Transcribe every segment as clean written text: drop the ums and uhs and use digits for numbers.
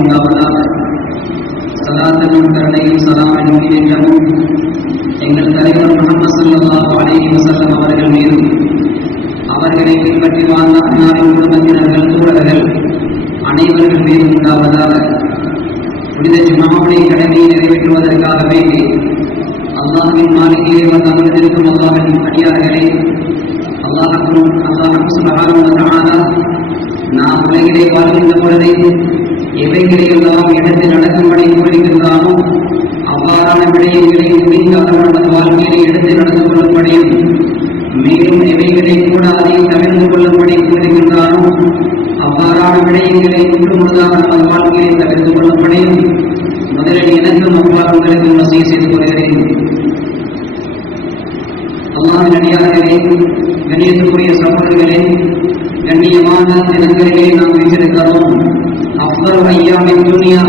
உண்டாவதாக. சலாத்தனும் கருணையும் சலாமின் மீதேற்றமும் எங்கள் தலைவர் முஹம்மது ஸல்லல்லாஹு அலைஹி வஸல்லம் அவர்கள் மீதும் அவர்களை பின்பற்றி வாழ்ந்த அன்னாரின் குடும்பத்தினர்கள் தோழர்கள் அனைவர்கள் மீதும் உண்டாவதாக. புனித ஜும்ஆவுடைய கடமையை நிறைவேற்றுவதற்காக வேண்டி அல்லாஹ்வின் மாளிகையிலே வந்து அமர்ந்திருக்கும் அல்லாஹ்வின் அடியார்களே, அல்லாஹ் சுப்ஹானஹு வ தஆலா நாம் உலகிலே வாழ்கின்ற பொழுது எவைகளை எல்லாம் எடுத்து நடக்கும்படி கூறுகின்றானோ அவ்வாறான விடயங்களை முடிந்த அவர்களது வாழ்க்கையை எடுத்து நடந்து கொள்ளும்படியும், மேலும் எவைகளை கூட அதை தவிர்த்து கொள்ளும்படி கூறுகின்றானோ அவ்வாறான விடயங்களை முழுமுழுதாக நமது வாழ்க்கையை தவிர்த்து கொள்ளும்படியும் முதலில் எனக்கும் அவ்வாறு உங்களுக்கு வசதி செய்து கொள்கிறேன். அல்லாஹ்வின் அடியார்களே, கண்ணியத்துக்குரிய சகோதரர்களே, கண்ணியமான தினங்களிலே நாம் வீற்றிருக்கிறோம். அஃதல் ஐயாமின் துன்யா,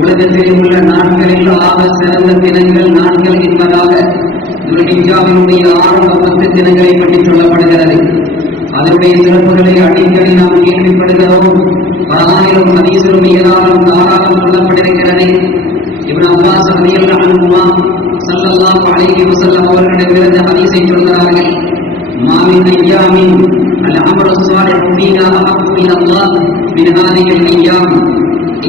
உலகத்தில் உள்ள நாட்களில் ஆக சிறந்த தினங்கள் நாட்கள் என்பதாக துல்ஹிஜ்ஜாவினுடைய ஆரம்ப 10 தினங்களை பற்றி சொல்லப்படுகிறது. அதனுடைய சிறப்புகளை அடிக்கடி நாம் கேள்விப்படுகிறோம். குர்ஆனிலும் ஹதீஸிலும் ஏராளம் தாராளம் சொல்லப்பட்டிருக்கிறது. இப்னு அப்பாஸ் ரலியல்லாஹு அன்ஹுமா ஸல்லல்லாஹு அலைஹி வஸல்லம் அவர்களிடமிருந்து ஹதீஸை சொல்கிறார்கள். மா மின் ஐயாமின் அல் அமலு ஸாலிஹு ஃபீஹா அஹப்பு இலல்லாஹ் மின் ஹாதிஹில் ஐயாம்.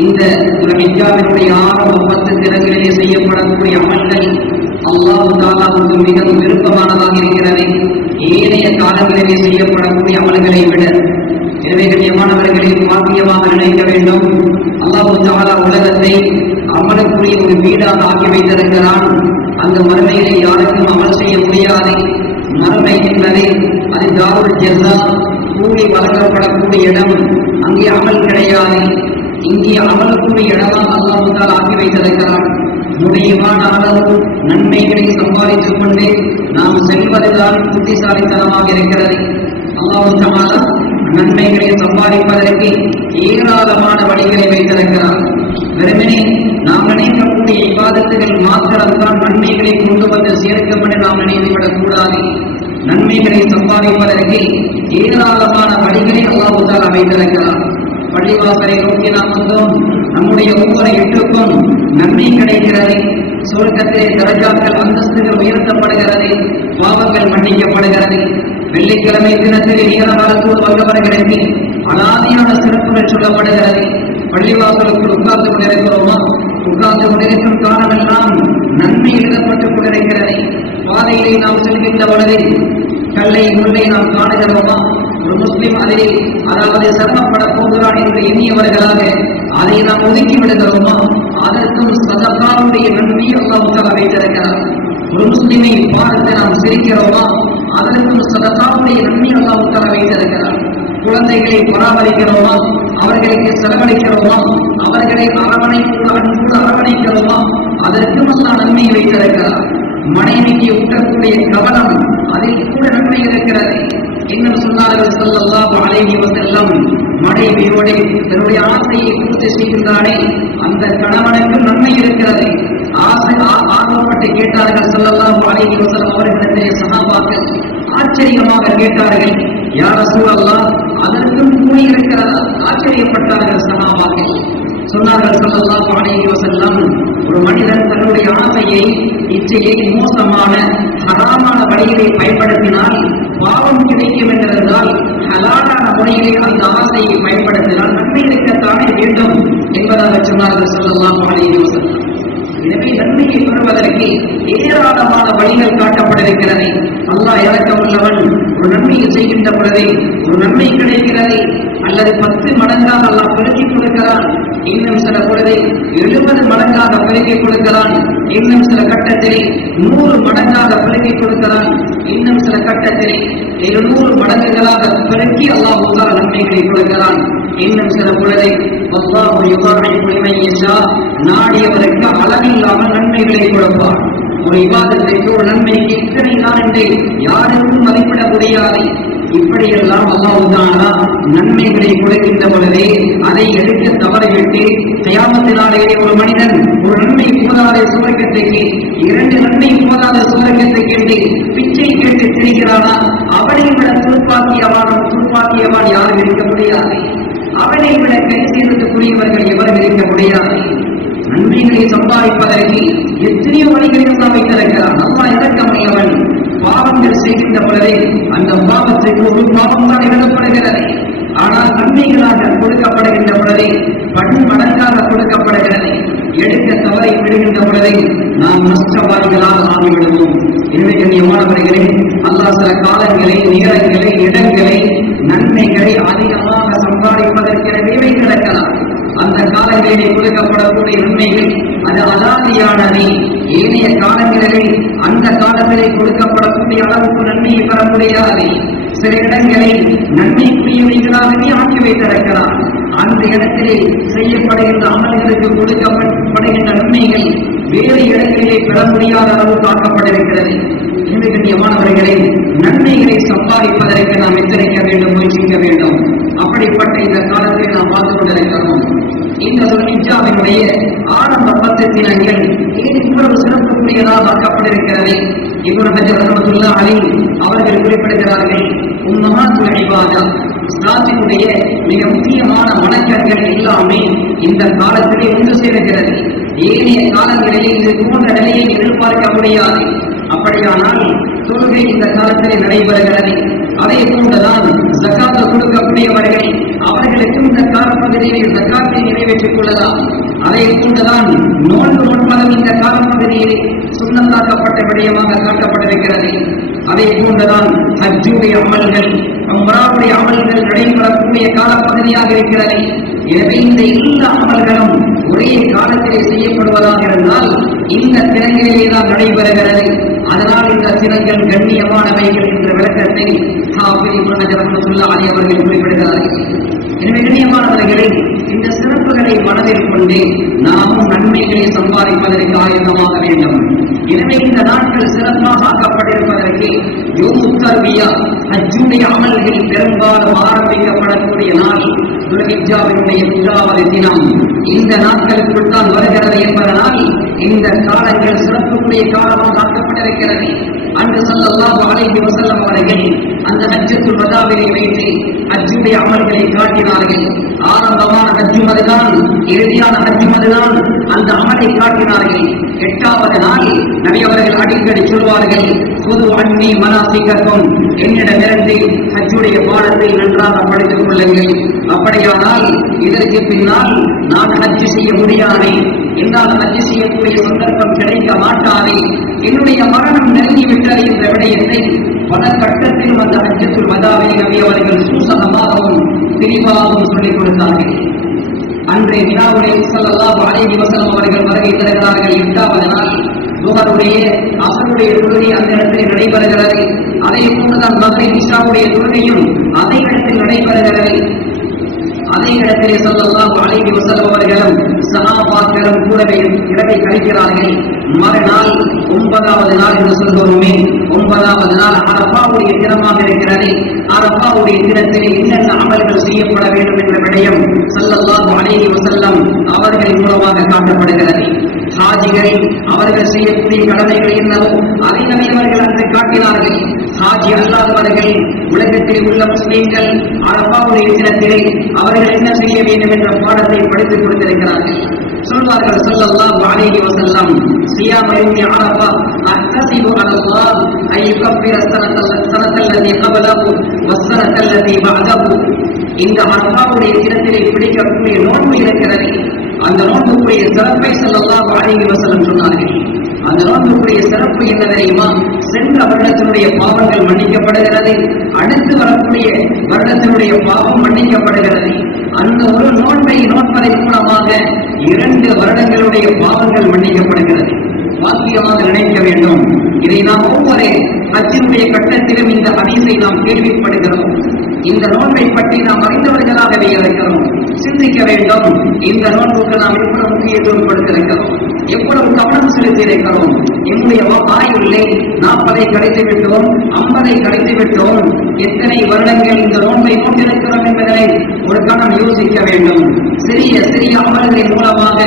இந்த துல்ஹிஜ்ஜாவினுடைய ஆரம்ப 10 தினங்களிலே செய்யப்படக்கூடிய அமல்கள் அல்லாஹ் தஆலாவுக்கு மிகவும் விருப்பமானதாக இருக்கிறது ஏனைய காலங்களிலே செய்யப்படக்கூடிய அமல்களை விட. எனவே கண்ணியமானவர்களை பாக்கியமாக நினைக்க வேண்டும். அல்லாஹ் தஆலா உலகத்தை அமலுக்குரிய ஒரு வீடாக ஆக்கி வைத்திருக்கிறான். அந்த மறுமையிலே யாருக்கும் அமல் செய்ய முடியாது. மறுமை என்பது அது தாருல் ஜஸா, கூலி வழங்கப்படக்கூடிய இடம். அங்கே அமல் கிடையாது. இங்கே அமலுக்குரிய இடமாக அல்லாஹ் தஆலா ஆக்கி வைத்திருக்கிறான். முடிவான அளவு நன்மைகளை சம்பாதித்துக் கொண்டு நாம் செல்வதுதான் புத்திசாலித்தனமாக இருக்கிறது. அல்லாஹ் தஆலா நன்மைகளை சம்பாதிப்பதற்கு ஏராளமான வழிகளை வைத்திருக்கிறார். வெறுமனே நாம் நினைக்கக்கூடிய இபாதத்துகள் மாத்திரம்தான் நன்மைகளை கொண்டு வந்து சேர்க்கும் என்று நாம் நினைத்துவிடக் கூடாது. நன்மைகளை சம்பாதிப்பதற்கு ஏராளமான வழிகளை அல்லாஹ் தஆலா வைத்திருக்கிறார். பள்ளிவாசலை நோக்கி நாம் வந்தோம். நம்முடைய ஒவ்வொரு எட்டுக்கும் நன்மை கிடைக்கிறது. சுவர்க்கத்திலே தரஜாக்கள் அந்தஸ்துகள் உயர்த்தப்படுகிறது. பாவங்கள் மன்னிக்கப்படுகிறது. வெள்ளிக்கிழமை தினத்திலே நீராடக்கூட வல்லவர்களுக்கு அலாதியான சிறப்புகள் சொல்லப்படுகிறது. பள்ளிவாசலுக்குள் உட்கார்ந்து கொண்டிருக்கிறோமா? உட்கார்ந்து கொண்டிருக்கும் காலமெல்லாம் நன்மை எழுதப்பட்டுக் கொண்டிருக்கிறது. பாதையிலே நாம் செல்கின்ற பொழுது கல்லை முல்லை நாம் காணுகிறோமா? ஒரு முஸ்லிம் அதில் அதாவது சிரமப்பட போகிறான் என்று எண்ணியவர்களாக அதை நாம் ஒதுக்கி விடுகிறோமா? அதற்கும் சதகாவுடைய நன்மை அல்லாஹ் தஆலா வைத்திருக்கிறார். ஒரு முஸ்லிமை பார்த்து நாம் சிரிக்கிறோமா? அதற்கும் சதகாவுடைய நன்மை அல்லாஹ் தஆலா வைத்திருக்கிறார். குழந்தைகளை பராமரிக்கிறோமா? அவர்களுக்கு செலவழிக்கிறோமா? அவர்களை அரவணைக்கிறோமா? அதற்கும் அல்லாஹ் நன்மை வைத்திருக்கிறார். மனைவிக்கு ஊட்டக்கூடிய கவனம், அதில் கூட நன்மை இருக்கிறது. இன்னும் சொன்னார்கள் ஸல்லல்லாஹு அலைஹி வஸல்லம், மனைவியோடு தன்னுடைய ஆசையை பூர்த்தி செய்கின்றானே அந்த கணவனுக்கு நன்மை இருக்கிறது. ஆர்வப்பட்டு கேட்டார்கள் ஸல்லல்லாஹு அலைஹி வஸல்லம் அவர்களிடத்திலே சஹாபாக்கள் ஆச்சரியமாக கேட்டார்கள், யா ரசூலல்லாஹ், அதற்கும் கூலி இருக்கிறதா? ஆச்சரியப்பட்டார்கள் சஹாபாக்கள். சொன்னார்கள் ஸல்லல்லாஹு அலைஹி வஸல்லம், ஒரு மனிதன் தன்னுடைய ஆசையை, இச்சையை மோசமான ஹராமான வழியிலே பயன்படுத்தினால் பாவம் கிடைக்கும் என்றிருந்தால் ஹலாலான முறையிலே அந்த ஆசையை பயன்படுத்தினால் நன்மை இருக்கத்தானே வேண்டும் என்பதாக சொன்னார்கள் ஸல்லல்லாஹு அலைஹி வஸல்லம். எனவே நன்மையை பெறுவதற்கு ஏராளமான வழிகள் காட்டப்பட்டிருக்கிறது. அல்லாஹ் இரக்கமுள்ளவன். ஒரு நன்மையை செய்கின்ற பொழுது ஒரு நன்மை கிடைக்கிறது. அல்லது 10 மடங்காக அல்லாஹ் பெருக்கிக் கொடுக்கிறான். இன்னும் சில பொழுது 70 மடங்காக பெருக்கிக் கொடுக்கிறான். இன்னும் சில கட்டத்தில் 100 மடங்காக பெருக்கிக் கொடுக்கிறான். இன்னும் சில கட்டத்தில் 700 மடங்குகளாக பெருக்கி அல்லாஹ் தஆலா நன்மைகளை கொடுக்கிறான். இன்னும் சில பொழுது அல்லாஹ் யுதாஇஃபு லிமன் யஷா, நாடியவருக்கு அளவில்லாமல் நன்மைகளை கொடுப்பார். ஒரு இபாதத்திற்கு ஒரு நன்மைக்கு இத்தனை தான் என்று யாருக்கும் மதிப்பிட முடியாது. இப்படியெல்லாம் அல்லாஹ் தஆலா நன்மைகளை கொடுக்கின்ற பொழுதே அதை எடுக்க தவறிவிட்டு கியாமத்தினாலே ஒரு மனிதன் ஒரு நன்மை போதாத சுவர்க்கத்துக்கு 2 நன்மை போதாத சுவர்க்கத்துக்கு என்று பிச்சை கேட்டு திரிகிறானா? அவனை விட துர்ப்பாக்கியவான் யாரும் இருக்க முடியாது. அவனை விட கை சேர்க்கக்கூடியவர்கள் எவரும் இருக்க முடியாது. நன்மைகளை சம்பாதிப்பதற்கு எத்தனையோ வழிகளில் அல்லா வைத்திருக்கிறான். அல்லா இறக்கமையவன். பாவங்கள் செய்கின்ற பொழுதே அந்த பாவத்திற்கு ஒரு பாவம் தான் எழுதப்படுகிறது. ஆனால் நன்மைகளாக கொடுக்கப்படுகின்ற பொழுதே பன்மடங்காக கொடுக்கப்படுகிறது. எடுக்க தவறை விடுகின்ற பொழுதே நாம் நஷ்டவாதிகளாக ஆகிவிடுவோம். எனவே கண்ணியமானவர்களே, அல்லாஹ் சில காலங்களை, நேரங்களை, இடங்களை, நன்மைகளை அதிகமாக சம்பாதிப்பதற்கெனவே வைத்திருக்கலாம். அந்த காலங்களிலே கொடுக்கப்படக்கூடிய நன்மைகள் அது அலாதியானது. ஏனைய காலங்களிலே அந்த காலத்திலே கொடுக்கப்படக்கூடிய அளவுக்கு நன்மையை பெற முடியாது. சில இடங்களை நன்மைக்குரியவைகளாகவே ஆக்கி வைத்திருக்கிறார். அந்த இடத்திலே செய்யப்படுகின்ற அமல்களுக்கு கொடுக்கப்படுகின்ற நன்மைகள் வேறு இடங்களிலே பெற முடியாத அளவுக்கு ஆக்கப்பட்டிருக்கிறது. எனவே கண்ணியமானவர்களே, நன்மைகளை சம்பாதிப்பதற்கு நாம் எச்சரிக்க வேண்டும், முயற்சிக்க வேண்டும். அப்படிப்பட்ட இந்த காலத்தை நாம் பார்த்து கொண்டிருக்கிறோம். இந்த துல்ஹிஜ்ஜாவினுடைய ஆரம்ப 10 தினங்கள் ஏன் இவ்வளவு சிறப்புக்குரியதாக ஆக்கப்பட்டிருக்கிறது? இப்னு ஹஜர் ரஹ்மத்துல்லாஹி அலைஹி அவர்கள் குறிப்பிடுகிறார்கள், உம்மஹாத்துல் இபாதா, இஸ்லாத்தினுடைய மிக முக்கியமான வணக்கங்கள் எல்லாமே இந்த காலத்திலே ஒன்று சேர்கிறது. ஏனைய காலங்களிலே இது போன்ற நிலையை எதிர்பார்க்க முடியாது. அப்படியானால் தொழுகை இந்த காலத்திலே நடைபெறுகிறது. அதே போன்றுதான் ஜகாத்து கொடுக்கக்கூடியவர்கள் அவர்களுக்கும் இந்த காலப்பகுதியிலே ஜகாத்தை நிறைவேற்றிக் கொள்ளலாம். அதே போன்றுதான் நோன்பு நோன்பதும் இந்த காலப்பகுதியிலே சுன்னத்தாக்கப்பட்ட விடயமாக காட்டப்பட்டிருக்கிறது. அதே போன்றுதான் ஹஜ்ஜுடைய அமல்கள், உம்ராவுடைய அமல்கள் நடைபெறக்கூடிய காலப்பகுதியாக இருக்கிறது. எனவே இந்த எல்லா அமல்களும் ஒரே காலத்திலே செய்யப்படுவதாக இருந்தால் இந்த தினங்களிலே தான் நடைபெறுகிறது. அதனால் இந்த தினங்கள் கண்ணியமானவைகள் என்ற விளக்கத்தை ஹாஃபிஸ் இப்னு ஹஜர் ரஹ்மத்துல்லாஹி அலைஹி அவர்கள் குறிப்பிடுகிறார்கள். எனவே கண்ணியமானவர்களே, இந்த சிறப்புகளை மனதில் கொண்டு நாமும் நன்மைகளை சம்பாதிப்பதற்கு ஆயத்தமாக வேண்டும். எனவே இந்த நாட்கள் சிறப்பாக ஆக்கப்பட்டிருப்பதற்கு யௌமுத் தர்பியா, ஹஜ்ஜுடைய அமல்கள் பெரும்பாலும் ஆரம்பிக்கப்படக்கூடிய நாள் துல்ஹிஜ்ஜாவினுடைய 3வது தினம் இந்த நாட்களுக்குள் தான் வருகிறது என்பதனால் இந்த காலங்கள் சிறப்புக்குரிய காலமாக ஆக்கப்பட்டிருக்கிறது. அன்று ஸல்லல்லாஹு அலைஹி வஸல்லம் அவர்கள் அந்த ஹஜ்ஜத்துல் வதாவிலே வைத்து ஹஜ்ஜுடைய அமல்களை காட்டினார்கள். ஆரம்பமான ஹஜ்ஜும் அதுதான், இறுதியான ஹஜ்ஜும் அதுதான். அந்த அமலை காட்டினார்கள். 8வது நாள் நபி அவர்கள் அடிக்கடி சொல்வார்கள், புது அன்னி மனாசிகக்கும், என்னிடமிருந்து ஹஜ்ஜுடைய பாடத்தை நன்றாக படித்துக் கொள்ளுங்கள். அப்படியானால் இதற்கு பின்னால் நான் ஹஜ்ஜு செய்ய முடியாது, என்னால் ஹஜ்ஜு செய்யக்கூடிய சந்தர்ப்பம் கிடைக்க மாட்டாது, என்னுடைய மரணம் நெருங்கிவிட்டது என்ற விடயத்தை பல கட்டத்திலும் அந்த ஹஜ்ஜத்துல் வதாவை நபி அவர்கள் சூசகமாகவும் விரிவாகவும் சொல்லிக் கொடுத்தார்கள். அன்றைய வினாவுடைய ஸல்லல்லாஹு அலைஹி வஸல்லம் அவர்கள் வருகை தருகிறார்கள். 8வது நாள் துஹருடைய அஸருடைய தொழுகை அந்த இடத்தில் நடைபெறுகிறது. அதே போன்றுதான் மக்ரிப் இஷாவுடைய தொழுகையும் அதே இடத்தில் நடைபெறுகிறது. அதே இடத்திலே ஸல்லல்லாஹு அலைஹி வஸல்லம் அவர்களும் சஹாபாக்களும் கூடவே இரவை கழிக்கிறார்கள். மறுநாள் 9வது நாள் என்று சொல்கிறோமே, 9வது நாள் அரஃபாவுடைய தினமாக இருக்கிறது. அரஃபாவுடைய தினத்திலே என்னென்ன அமல்கள் செய்யப்பட வேண்டும் என்ற விடயம் ஸல்லல்லாஹு அலைஹி வஸல்லம் அவர்களின் மூலமாக காட்டப்படுகிறது. ஹாஜிகள் அவர்கள் செய்யக்கூடிய கடமைகள் என்னவோ அதை நபி அவர்கள் அன்று காட்டினார்கள். ஹாஜி அல்லாதவர்கள், உலகத்தில் உள்ள முஸ்லிம்கள் அரஃபாவுடைய தினத்திலே அவர்கள் என்ன செய்ய வேண்டும் என்ற பாடத்தை படித்துக் கொடுத்திருக்கிறார்கள். சொல்வார்கள் ஸல்லல்லாஹு அலைஹி வஸல்லம், சியாம யௌமி அரஃபா அஹ்தஸிபு அலல்லாஹ் ஐ யுகஃபிர ஸனத்தல்லதி கபலஹு வஸ்ஸனத்தல்லதி பஅதஹு. இந்த அரஃபாவுடைய தினத்திலே பிடிக்கக்கூடிய நோன்பு இருக்கிறது. அந்த நோன்புக்குரிய சிறப்பை ஸல்லல்லாஹு அலைஹி வஸல்லம் சொன்னார்கள். அந்த நோன்புக்குரிய சிறப்பு என்ன தெரியுமா? சென்ற வருடத்தினுடைய பாவங்கள் மன்னிக்கப்படுகிறது, அடுத்து வரக்கூடிய வருடத்தினுடைய பாவம் மன்னிக்கப்படுகிறது. அந்த ஒரு நோன்பை நோன்பதன் மூலமாக 2 வருடங்களுடைய பாவங்கள் மன்னிக்கப்படுகிறது. வாக்கியமாக நினைக்க வேண்டும். இதை நாம் ஒவ்வொரு ஹஜ்ஜினுடைய கட்டத்திலும் இந்த ஹதீஸை நாம் கேள்விப்படுகிறோம். இந்த நோன்பை பற்றி நாம் அறிந்தவர்களாகவே இருக்கிறோம். சிந்திக்க வேண்டும், இந்த நோன்புக்கு நாம் எவ்வளவு முக்கியத்துவம் கொடுத்திருக்கிறோம், எவ்வளவு கவனம் செலுத்தி இருக்கிறோம். என்னுடைய ஆயுள்ளே 40ஐ கடைத்து விட்டோம், 50ஐ கடைத்து விட்டோம், எத்தனை வருடங்கள் இந்த நோன்பை நோக்கிருக்கிறோம் என்பதை ஒரு கணம் யோசிக்க வேண்டும். சிறிய சிறிய அமல்களின் மூலமாக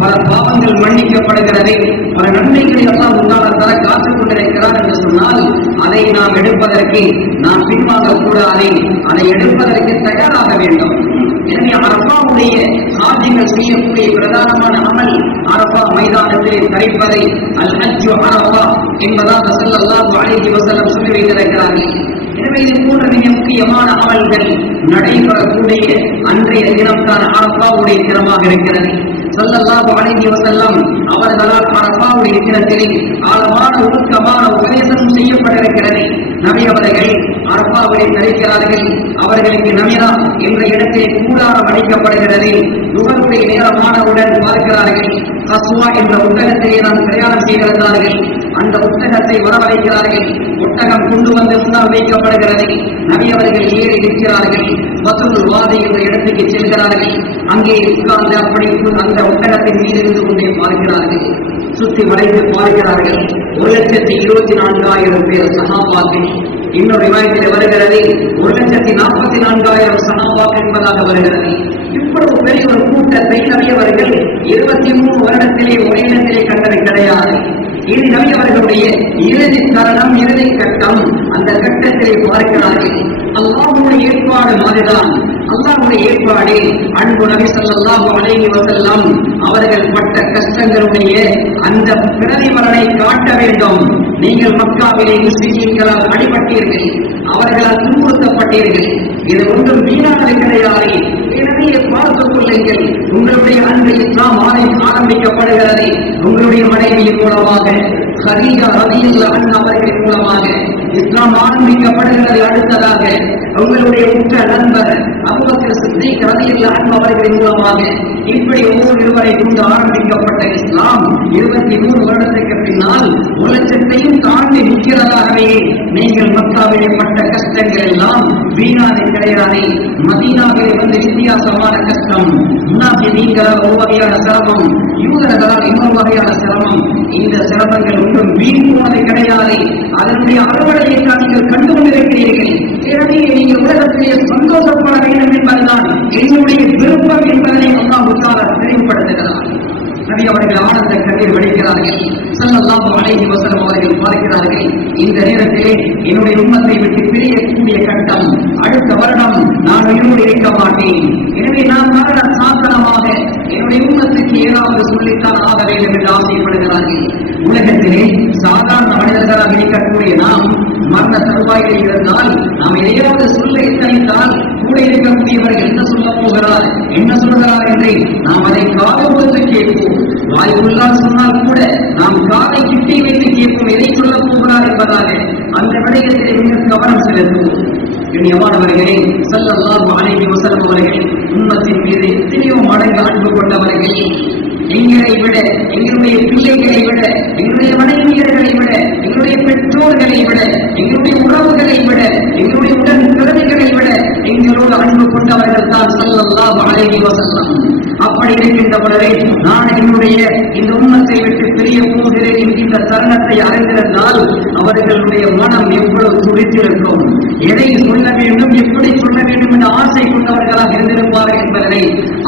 பல பாவங்கள் மன்னிக்கப்படுகிறது, பல நன்மைகளை எல்லாம் உண்டான தர காத்துக் கொண்டிருக்கிறார் என்று சொன்னால் அதை நாம் எடுப்பதற்கு நாம் பின்வாங்க கூடாது, அதை எடுப்பதற்கு தயாராக வேண்டும். எனவே அரபாவுடைய ஹாஜிகள் செய்யக்கூடிய பிரதானமான அமல் அரபா மைதானத்திலே தரிப்பதை அல் ஹஜ்ஜு அரபா என்பதாக ஸல்லல்லாஹு அலைஹி வஸல்லம் சொல்லி வைத்திருக்கிறார்கள். எனவே இது போன்ற மிக முக்கியமான அமல்கள் நடைபெறக்கூடிய அன்றைய தினம்தான் அரபாவுடைய தினமாக இருக்கிறது. ஸல்லல்லாஹு அலைஹி வஸல்லம் அவர்களால் அரபாவுடைய தினத்திலே ஆழமான ஒழுக்கமான உபதேசம் செய்யப்பட்டிருக்கிறது. நபி அவர்கள் அரபாவை தரிக்கிறார்கள். அவர்களுக்கு நமிரா என்ற இடத்திலே கூடாரம் அளிக்கப்படுகிறது. நுகருடைய நேரமானவுடன் பார்க்கிறார்கள். கஸ்வா என்ற ஒட்டகத்திலே நாம் பிரயாணம் செய்திருந்தார்கள். அந்த ஒட்டகத்தை வரவழைக்கிறார்கள். ஒட்டகம் கொண்டு வந்து முன்னால் வைக்கப்படுகிறது. நபி அவர்கள் ஏறி நிற்கிறார்கள். பத்ருல் வாதி என்ற இடத்துக்கு செல்கிறார்கள். அங்கே உட்கார்ந்து அப்படி அந்த ஒட்டகத்தின் மீது இருந்து கொண்டே பார்க்கிறார்கள். சுற்றி வளைத்து பார்க்கிறார்கள். 1,24,000 பேர் சஹாபாக்கள். இன்னொரு ரிவாயத்திலே வருகிறது 1,44,000 சஹாபாக்கள் என்பதாக வருகிறது. இவ்வளவு பெரிய ஒரு கூட்டத்தை நபி அவர்கள் 23 வருடத்திலே ஒரே இடத்திலே கண்டது கிடையாது. இது நபி அவர்களுடைய இறுதி தருணம், இறுதி கட்டம். அந்த கட்டத்திலே பார்க்கிறார்கள். அல்லாஹ்வுடைய ஏற்பாடு மாதிரிதான். அல்லாஹ்வுடைய ஏற்பாடு அன்பு நபி ஸல்லல்லாஹு அலைஹி வஸல்லம் அவர்கள் பட்ட கஷ்டங்களுடைய அந்த பிரதிபலனை காட்ட வேண்டும். நீங்கள் மக்காவிலே முஸ்லிம்களால் அடிபட்டீர்கள், அவர்களால் துன்புறுத்தப்பட்டீர்கள். இது ஒன்றும் வீணானது கிடையாது. எனவே பார்த்துக் கொள்ளுங்கள். உங்களுடைய அன்பு இஸ்லாம் ஆரம்பிக்கப்படுகிறது. உங்களுடைய மனைவியின் மூலமாக, ஹதீஜா ரலியல்லாஹு அன்ஹா அவர்களின் மூலமாக இஸ்லாம் ஆரம்பிக்கப்படுகிறது. அடுத்ததாக உங்களுடைய உற்ற நண்பர் அபூபக்கர் சித்திக் ரலியல்லாஹு அன்ஹு அவர்களின் மூலமாக இப்படி ஒவ்வொரு இருவரை கொண்டு ஆரம்பிக்கப்பட்ட இஸ்லாம் 23 வருடத்துக்கு பின்னால் உலகத்தையும் தாண்டி நிற்கிறதாகவே நீங்கள் மக்காவிலே பட்ட கஷ்டங்கள் எல்லாம் வீணானது கிடையாது. மதீனாவிலே வந்து வித்தியாசமான கஷ்டம், முனாஃபிகீன்களால் ஒரு வகையான சிரமம், யூதர்களால் இன்னொரு வகையான சிரமம். இந்த சிரமங்கள் ஒன்றும் வீண் போனது கிடையாது. அதனுடைய அறுவடையை தான் நீங்கள் கண்டு கொண்டிருக்கிறீர்கள். எனவே நீங்கள் உலகத்திலே சந்தோஷப்பட வேண்டும் என்பதுதான் என்னுடைய விருப்பம் என்பதனை அல்லாஹ் தஆலா தெளிவுபடுத்துகிறார். நபி அவர்கள் ஆனந்த கண்ணீர் வடிக்கிறார்கள். ஸல்லல்லாஹு அலைஹி வஸல்லம் அவர்கள் பார்க்கிறார்கள். இந்த நேரத்திலே என்னுடைய உம்மத்தை விட்டு பிரியக்கூடிய கட்டம், அடுத்த வருடம் நான் உயிரோடு இருக்க மாட்டேன். எனவே நான் மரண சாசனமாக என்னுடைய உம்மத்துக்கு ஏதாவது சொல்லித்தான் ஆக வேண்டும் என்று ஆசைப்படுகிறார்கள். உலகத்திலே சாதாரண மனிதர்களாக இருக்கக்கூடிய நாம் மரண தருவாயிலே இருந்தால் நாம் எதையாவது சொல்ல எத்தனைத்தால் கூட இருக்கக்கூடியவர்கள் என்ன சொல்ல போகிறார், என்ன சொல்கிறார் என்று நாம் அதை காது கொடுத்து கேட்போம். வாய்ப்புள்ளால் சொன்னால் கூட நாம் காதை கிட்டே வைத்து கேட்போம், எதை சொல்ல போகிறார் என்பதாக அந்த விடயத்திலே மிக கவனம் செலுத்துவோம். கண்ணியமானவர்களே, ஸல்லல்லாஹு அலைஹி வஸல்லம் அவர்கள் உம்மத்தின் மீது எத்தனையோ மடங்கு அன்பு கொண்டவர்கள். எங்களை விட, எங்களுடைய பிள்ளைகளை விட, எங்களுடைய மனைவியர்களை விட, எங்களுடைய பெற்றோர்களை விட, எங்களுடைய உறவுகளை விட, எங்களுடைய உடன் பிறவிகளை விட எங்களோடு அன்பு கொண்டவர்கள் தான் ஸல்லல்லாஹு அலைஹி வஸல்லம். அப்படி இருக்கின்ற பொழுதே நான் என்னுடைய இந்த உம்மத்தை விட்டு பிரிய போகிறேன் என்கின்ற தருணத்தை அறிந்திருந்தால் அவர்களுடைய மனம் எவ்வளவு துடித்திருக்கும், எதை சொல்ல வேண்டும், எப்படி சொல்ல வேண்டும் என்ற ஆசை கொண்டவர்களாக இருந்திருப்பார்கள் என்பதனை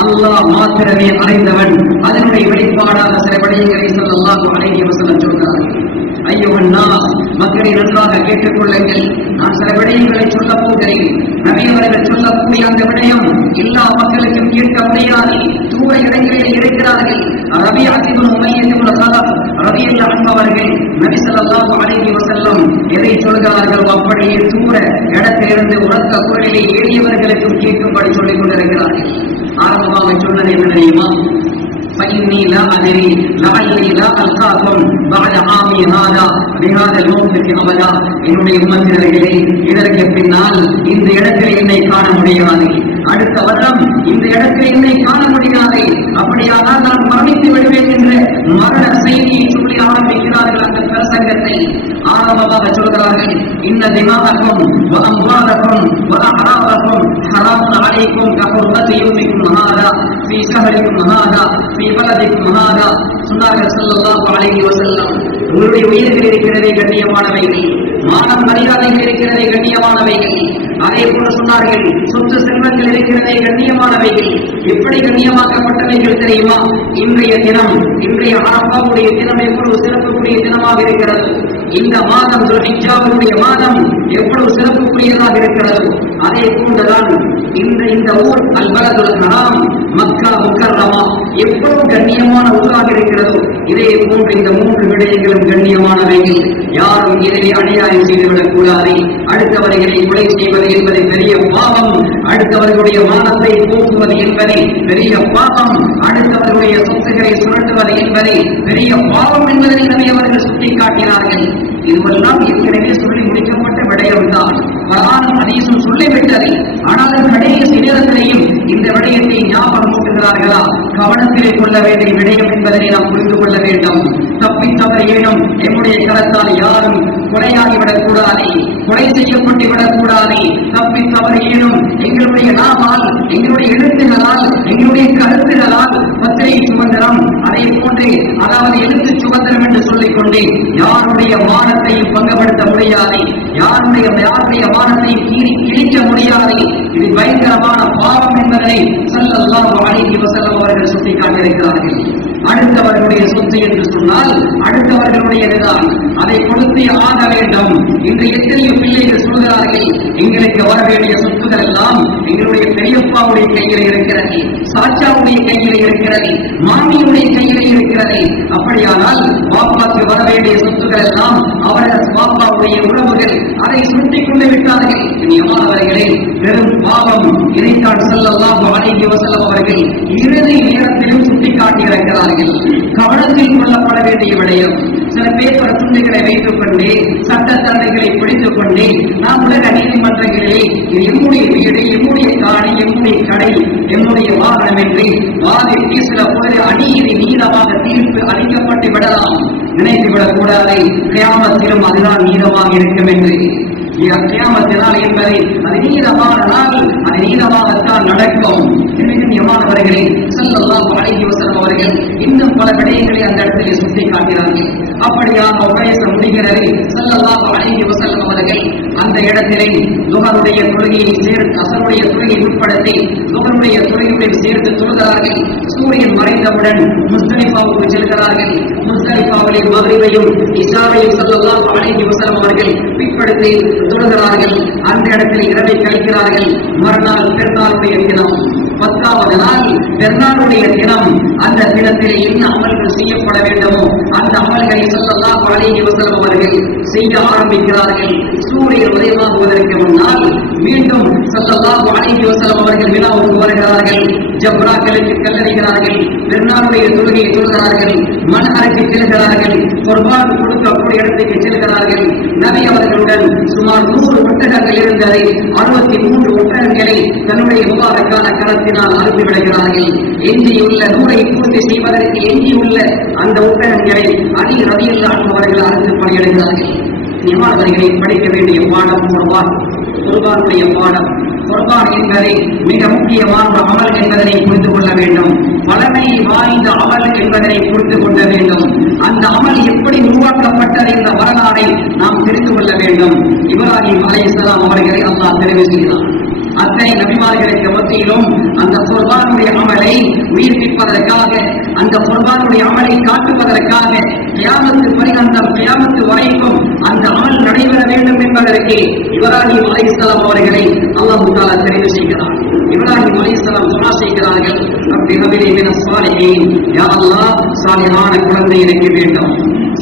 அல்லாஹ் மாத்திரமே அறிந்தவன். அதனுடைய வெளிப்பாடாக சில விடயங்களை ஸல்லல்லாஹு அலைஹி வஸல்லம் சொன்னார். ஐயோவன் நாஸ், மக்களை நன்றாக கேட்டுக்கொள்ளுங்கள். நான் சில விடயங்களை சொல்ல போகிறேன். நபி அவர்கள் சொல்லக்கூடிய அந்த விடயம் எல்லா மக்களுக்கும் கேட்க முடியாது. தூர இடங்களில் இருக்கிறார்கள். ரபியா இப்னு உமையா இப்னு கலப் ரலியல்லாஹு அன்ஹு அவர்கள் நபி ஸல்லல்லாஹு அலைஹி வஸல்லம் எதை சொல்கிறார்கள் அப்படியே தூர இடத்திலிருந்து உரத்த குரலிலே எளியவர்களுக்கும் கேட்கும்படி சொல்லிக் கொண்டிருக்கிறார்கள். ஆரம்பமாக சொன்னது என்ன தெரியுமா? فإني لا أدري لعلي لا ألقاكم بعد عامي هذا بهذا الموقف أبدا. என்னுடைய உம்மத்தினர்களே, இதற்கு பின்னால் இந்த இடத்தில் என்னை காண முடியாது, அடுத்த வருடம் இந்த இடத்தில் என்னை காண முடியாது, அப்படியானால் நான் மரணித்து விடுவேன் என்ற மரண செய்தியை சொல்லி ஆரம்பிக்கிறார்கள். அந்த பிரசங்கத்தை ஆரம்பமாக சொல்கிறார்கள். இன்ன திமாஅக்கும் வ அம்வாலக்கும் வ அஅராதக்கும் ஹராமுன் அலைக்கும் கஹுர்மதி யௌமிக்கும் ஹாதா ஃபீ ஷஹரிக்கும் ஹாதா ஃபீ பலதிக்கும் ஹாதா. சொன்னார்கள் ஸல்லல்லாஹு அலைஹி வஸல்லம், உங்களுடைய உயிர்கள் இருக்கிறதே கண்ணியமானவைகள், மானம் மரியாதைகள் இருக்கிறதே கண்ணியமானவைகள், அதே போல சொன்னார்கள் சொத்து செல்வங்கள் இருக்கிறதே கண்ணியமானவைகள். எப்படி கண்ணியமாக்கப்பட்டவைகள் தெரியுமா? இன்றைய தினம், இன்றைய அரபாவுடைய தினம் எவ்வளவு சிறப்புக்குரிய தினமாக இருக்கிறது. இந்த மாதம் துல்ஹிஜ்ஜாவுடைய மாதம் எவ்வளவு சிறப்புக்குரியதாக இருக்கிறது. அதே போன்றுதான் இந்த ஊர் அல்-பலதுல் ஹராம் மக்கா முக்கர்ரமா எவ்வளவு கண்ணியமான ஊராக இருக்கிறதோ இதே போன்று இந்த மூன்று விடயங்களும் கண்ணியமானவைகள். யாரும் இதை அநியாயம் செய்துவிடக் கூடாது. அடுத்தவர்களை கொலை செய்வது என்பதை பெரிய பாவம், அடுத்தவர்களுடைய மானத்தை போக்குவது என்பதை பெரிய பாவம், அடுத்தவர்களுடைய சொத்துக்களை சுரண்டுவது என்பதை பெரிய பாவம் என்பதை நபி அவர்கள் சுட்டிக்காட்டினார்கள். இதுவெல்லாம் ஏற்கனவே சொல்லி முடிக்கப்பட்ட விடயம்தான். குர்ஆனும் ஹதீஸும் சொல்லிவிட்டது. ஆனாலும் கடைசி நேரத்திலேயும் இந்த விடயத்தை ஞாபகம் ஊட்டுகிறார்களா? கவனத்திலே கொள்ள வேண்டிய விடயம் என்பதனை நாம் புரிந்து கொள்ள வேண்டும். தப்பி தவறியேனும் என்னுடைய கரத்தால் யாரும் கொலையாகிவிடக் கூடாது, கொலை செய்யப்பட்டு விடக்கூடாது. தப்பி தவறியேனும் எங்களுடைய நாமால், எங்களுடைய எழுத்துகளால், எங்களுடைய கருத்துகளால் பத்திரை சுதந்திரம், அதே போன்று அதாவது எழுத்து சுதந்திரம் என்று சொல்லிக்கொண்டு யாருடைய மானத்தையும் பங்கப்படுத்த முடியாது, யாருடைய மானத்தையும் கிழிக்க முடியாது. இது பயங்கரமான பாவம் என்பதனை ஸல்லல்லாஹு அலைஹி வஸல்லம் அவர்கள் சுட்டிக்காட்டியிருக்கிறார்கள். அடுத்தவர்களுடைய சொத்து என்று சொன்னால் அடுத்தவர்களுடையதுதான், அதை கொடுத்து ஆக வேண்டும். இன்று எத்தனையோ பிள்ளைகள் சொல்கிறார்கள், எங்களுக்கு வர வேண்டிய சொத்துக்கள் எல்லாம் எங்களுடைய பெரியப்பாவுடைய கையில் இருக்கிறது, சாச்சாவுடைய கையில் இருக்கிறது, மாமியுடைய கையில் இருக்கிறது. அப்படியானால் பாப்பாக்கு வர வேண்டிய சொத்துக்கள் எல்லாம் அவர்கள் பாப்பாவுடைய உறவுகள் அதை சுட்டிக் கொண்டு விட்டார்கள். இனியமானவர்களே, பெரும் பாவம். இதைத்தான் ஸல்லல்லாஹு அலைஹி வஸல்லம் அவர்கள் இறுதி நேரத்திலும் சுட்டிக்காட்டியிருக்கிறார்கள். கவனத்தில் கொள்ளப்பட வேண்டிய விடயம். சில பேப்பர் துண்டுகளை வைத்துக் கொண்டு சட்ட தண்டைகளை பிடித்துக் கொண்டு நாம் உலக நீதிமன்றங்களிலே இது எம்முடைய வீடு, எம்முடைய காணி, எம்முடைய கடை, எம்முடைய வாகனம் என்று வாதிட்டு சில பொழுது அநீதி நீதமாக தீர்ப்பு அளிக்கப்பட்டு விடலாம். நினைத்துவிடக் கூடாது கியாமத்திலும் அதுதான் நீதமாக இருக்கும் என்று. கியாமத்தினால் என்பதை அது நீதமான நாள், அது நீதமாகத்தான் நடக்கும். கண்ணியமானவர்களே, ஸல்லல்லாஹு அலைஹி வஸல்லம் அவர்கள் இன்னும் பல விடயங்களை அந்த இடத்திலே சுட்டிக்காட்டினார்கள். அப்படியாக உபதேசம் முடிகிறது. ஸல்லல்லாஹு அலைஹி வஸல்லம் அவர்கள் அந்த இடத்திலே லுஹருடைய தொழுகையை சேர்த்து, அஸருடைய தொழுகையை உட்படுத்தி லுஹருடைய தொழுகையுடன் சேர்த்து தொழுகிறார்கள். சூரியன் மறைந்தவுடன் முஸ்தலிஃபாவுக்கு செல்கிறார்கள். முஸ்தலிஃபாவிலே மக்ரிபையும் இஷாவையும் ஸல்லல்லாஹு அலைஹி வஸல்லம் அவர்கள் பிற்படுத்தி தொழுகிறார்கள். அந்த இடத்தில் இரவை கழிக்கிறார்கள். மறுநாள் பெருநாளுடைய தினம், 10வது நாள் பெருநாளுடைய தினம். அந்த தினத்தில் என்ன அமல்கள் செய்யப்பட வேண்டுமோ அந்த அமல்களை ஸல்லல்லாஹு அலைஹி வஸல்லம் அவர்கள் செய்ய ஆரம்பிக்கிறார்கள். சூரியன் உதயமாகுவதற்கு முன்னால் மீண்டும் ஸல்லல்லாஹு அலைஹி வஸல்லம் அவர்கள் வினாவுக்கு வருகிறார்கள். ஜப்ராக்களுக்கு கல்லறிகிறார்கள். பெருநாளுடைய தொழுகையை தொழுகிறார்கள். மன்ஹருக்கு செல்கிறார்கள். குர்பான் கொடுக்கக்கூடிய இடத்துக்கு செல்கிறார்கள். நபி அவர்களுடன் சுமார் 100 ஒட்டகங்கள் இருந்ததை 63 ஒட்டகங்களை தன்னுடைய முபாரக்கான கரத்தினால் அறுத்து விடுகிறார்கள். எஞ்சியுள்ள 100ஐ பூர்த்தி செய்வதற்கு எஞ்சியுள்ள அந்த ஒட்டகங்களை அலி ரலியல்லாஹு அன்ஹு அவர்கள் அறுத்து பணியிடுகிறார்கள். நியமானவர்களை படிக்க வேண்டிய பாடம் குர்பானுடைய பாடம். குர்பான் என்பதை மிக முக்கியமான அமல் என்பதனை புரிந்து கொள்ள வேண்டும். பழமை வாய்ந்த அமல் என்பதனை புரிந்து கொள்ள வேண்டும். அந்த அமல் எப்படி உருவாக்கப்பட்டது என்ற வரலாறை நாம் தெரிந்து கொள்ள வேண்டும். இப்ராஹிம் அலைஹிஸ்ஸலாம் அவர்களை அல்லாஹ் தெரிவு செய்தார். அத்தனை நபிமார்களுக்கு மத்தியிலும் அந்த குர்பானுடைய அமலை உயிர்ப்பிப்பதற்காக, அந்த குர்பானுடைய அமலை காட்டுவதற்காக கியாமத்து பரியந்தம், கியாமத்து வரைக்கும் அந்த அமல் நடைபெற வேண்டும் என்பதற்கு இப்ராஹிம் அலைஹிஸ்ஸலாம் அவர்களை அல்லாஹ் தஆலா தெரிவு செய்கிறார். இப்ராஹிம் அலைஹிஸ்ஸலாம் துஆ செய்கிறார்கள், ரப்பி ஹப்லி மினஸ் ஸாலிஹீன், யா அல்லாஹ் சாலிஹான குழந்தை எனக்கு வேண்டும்,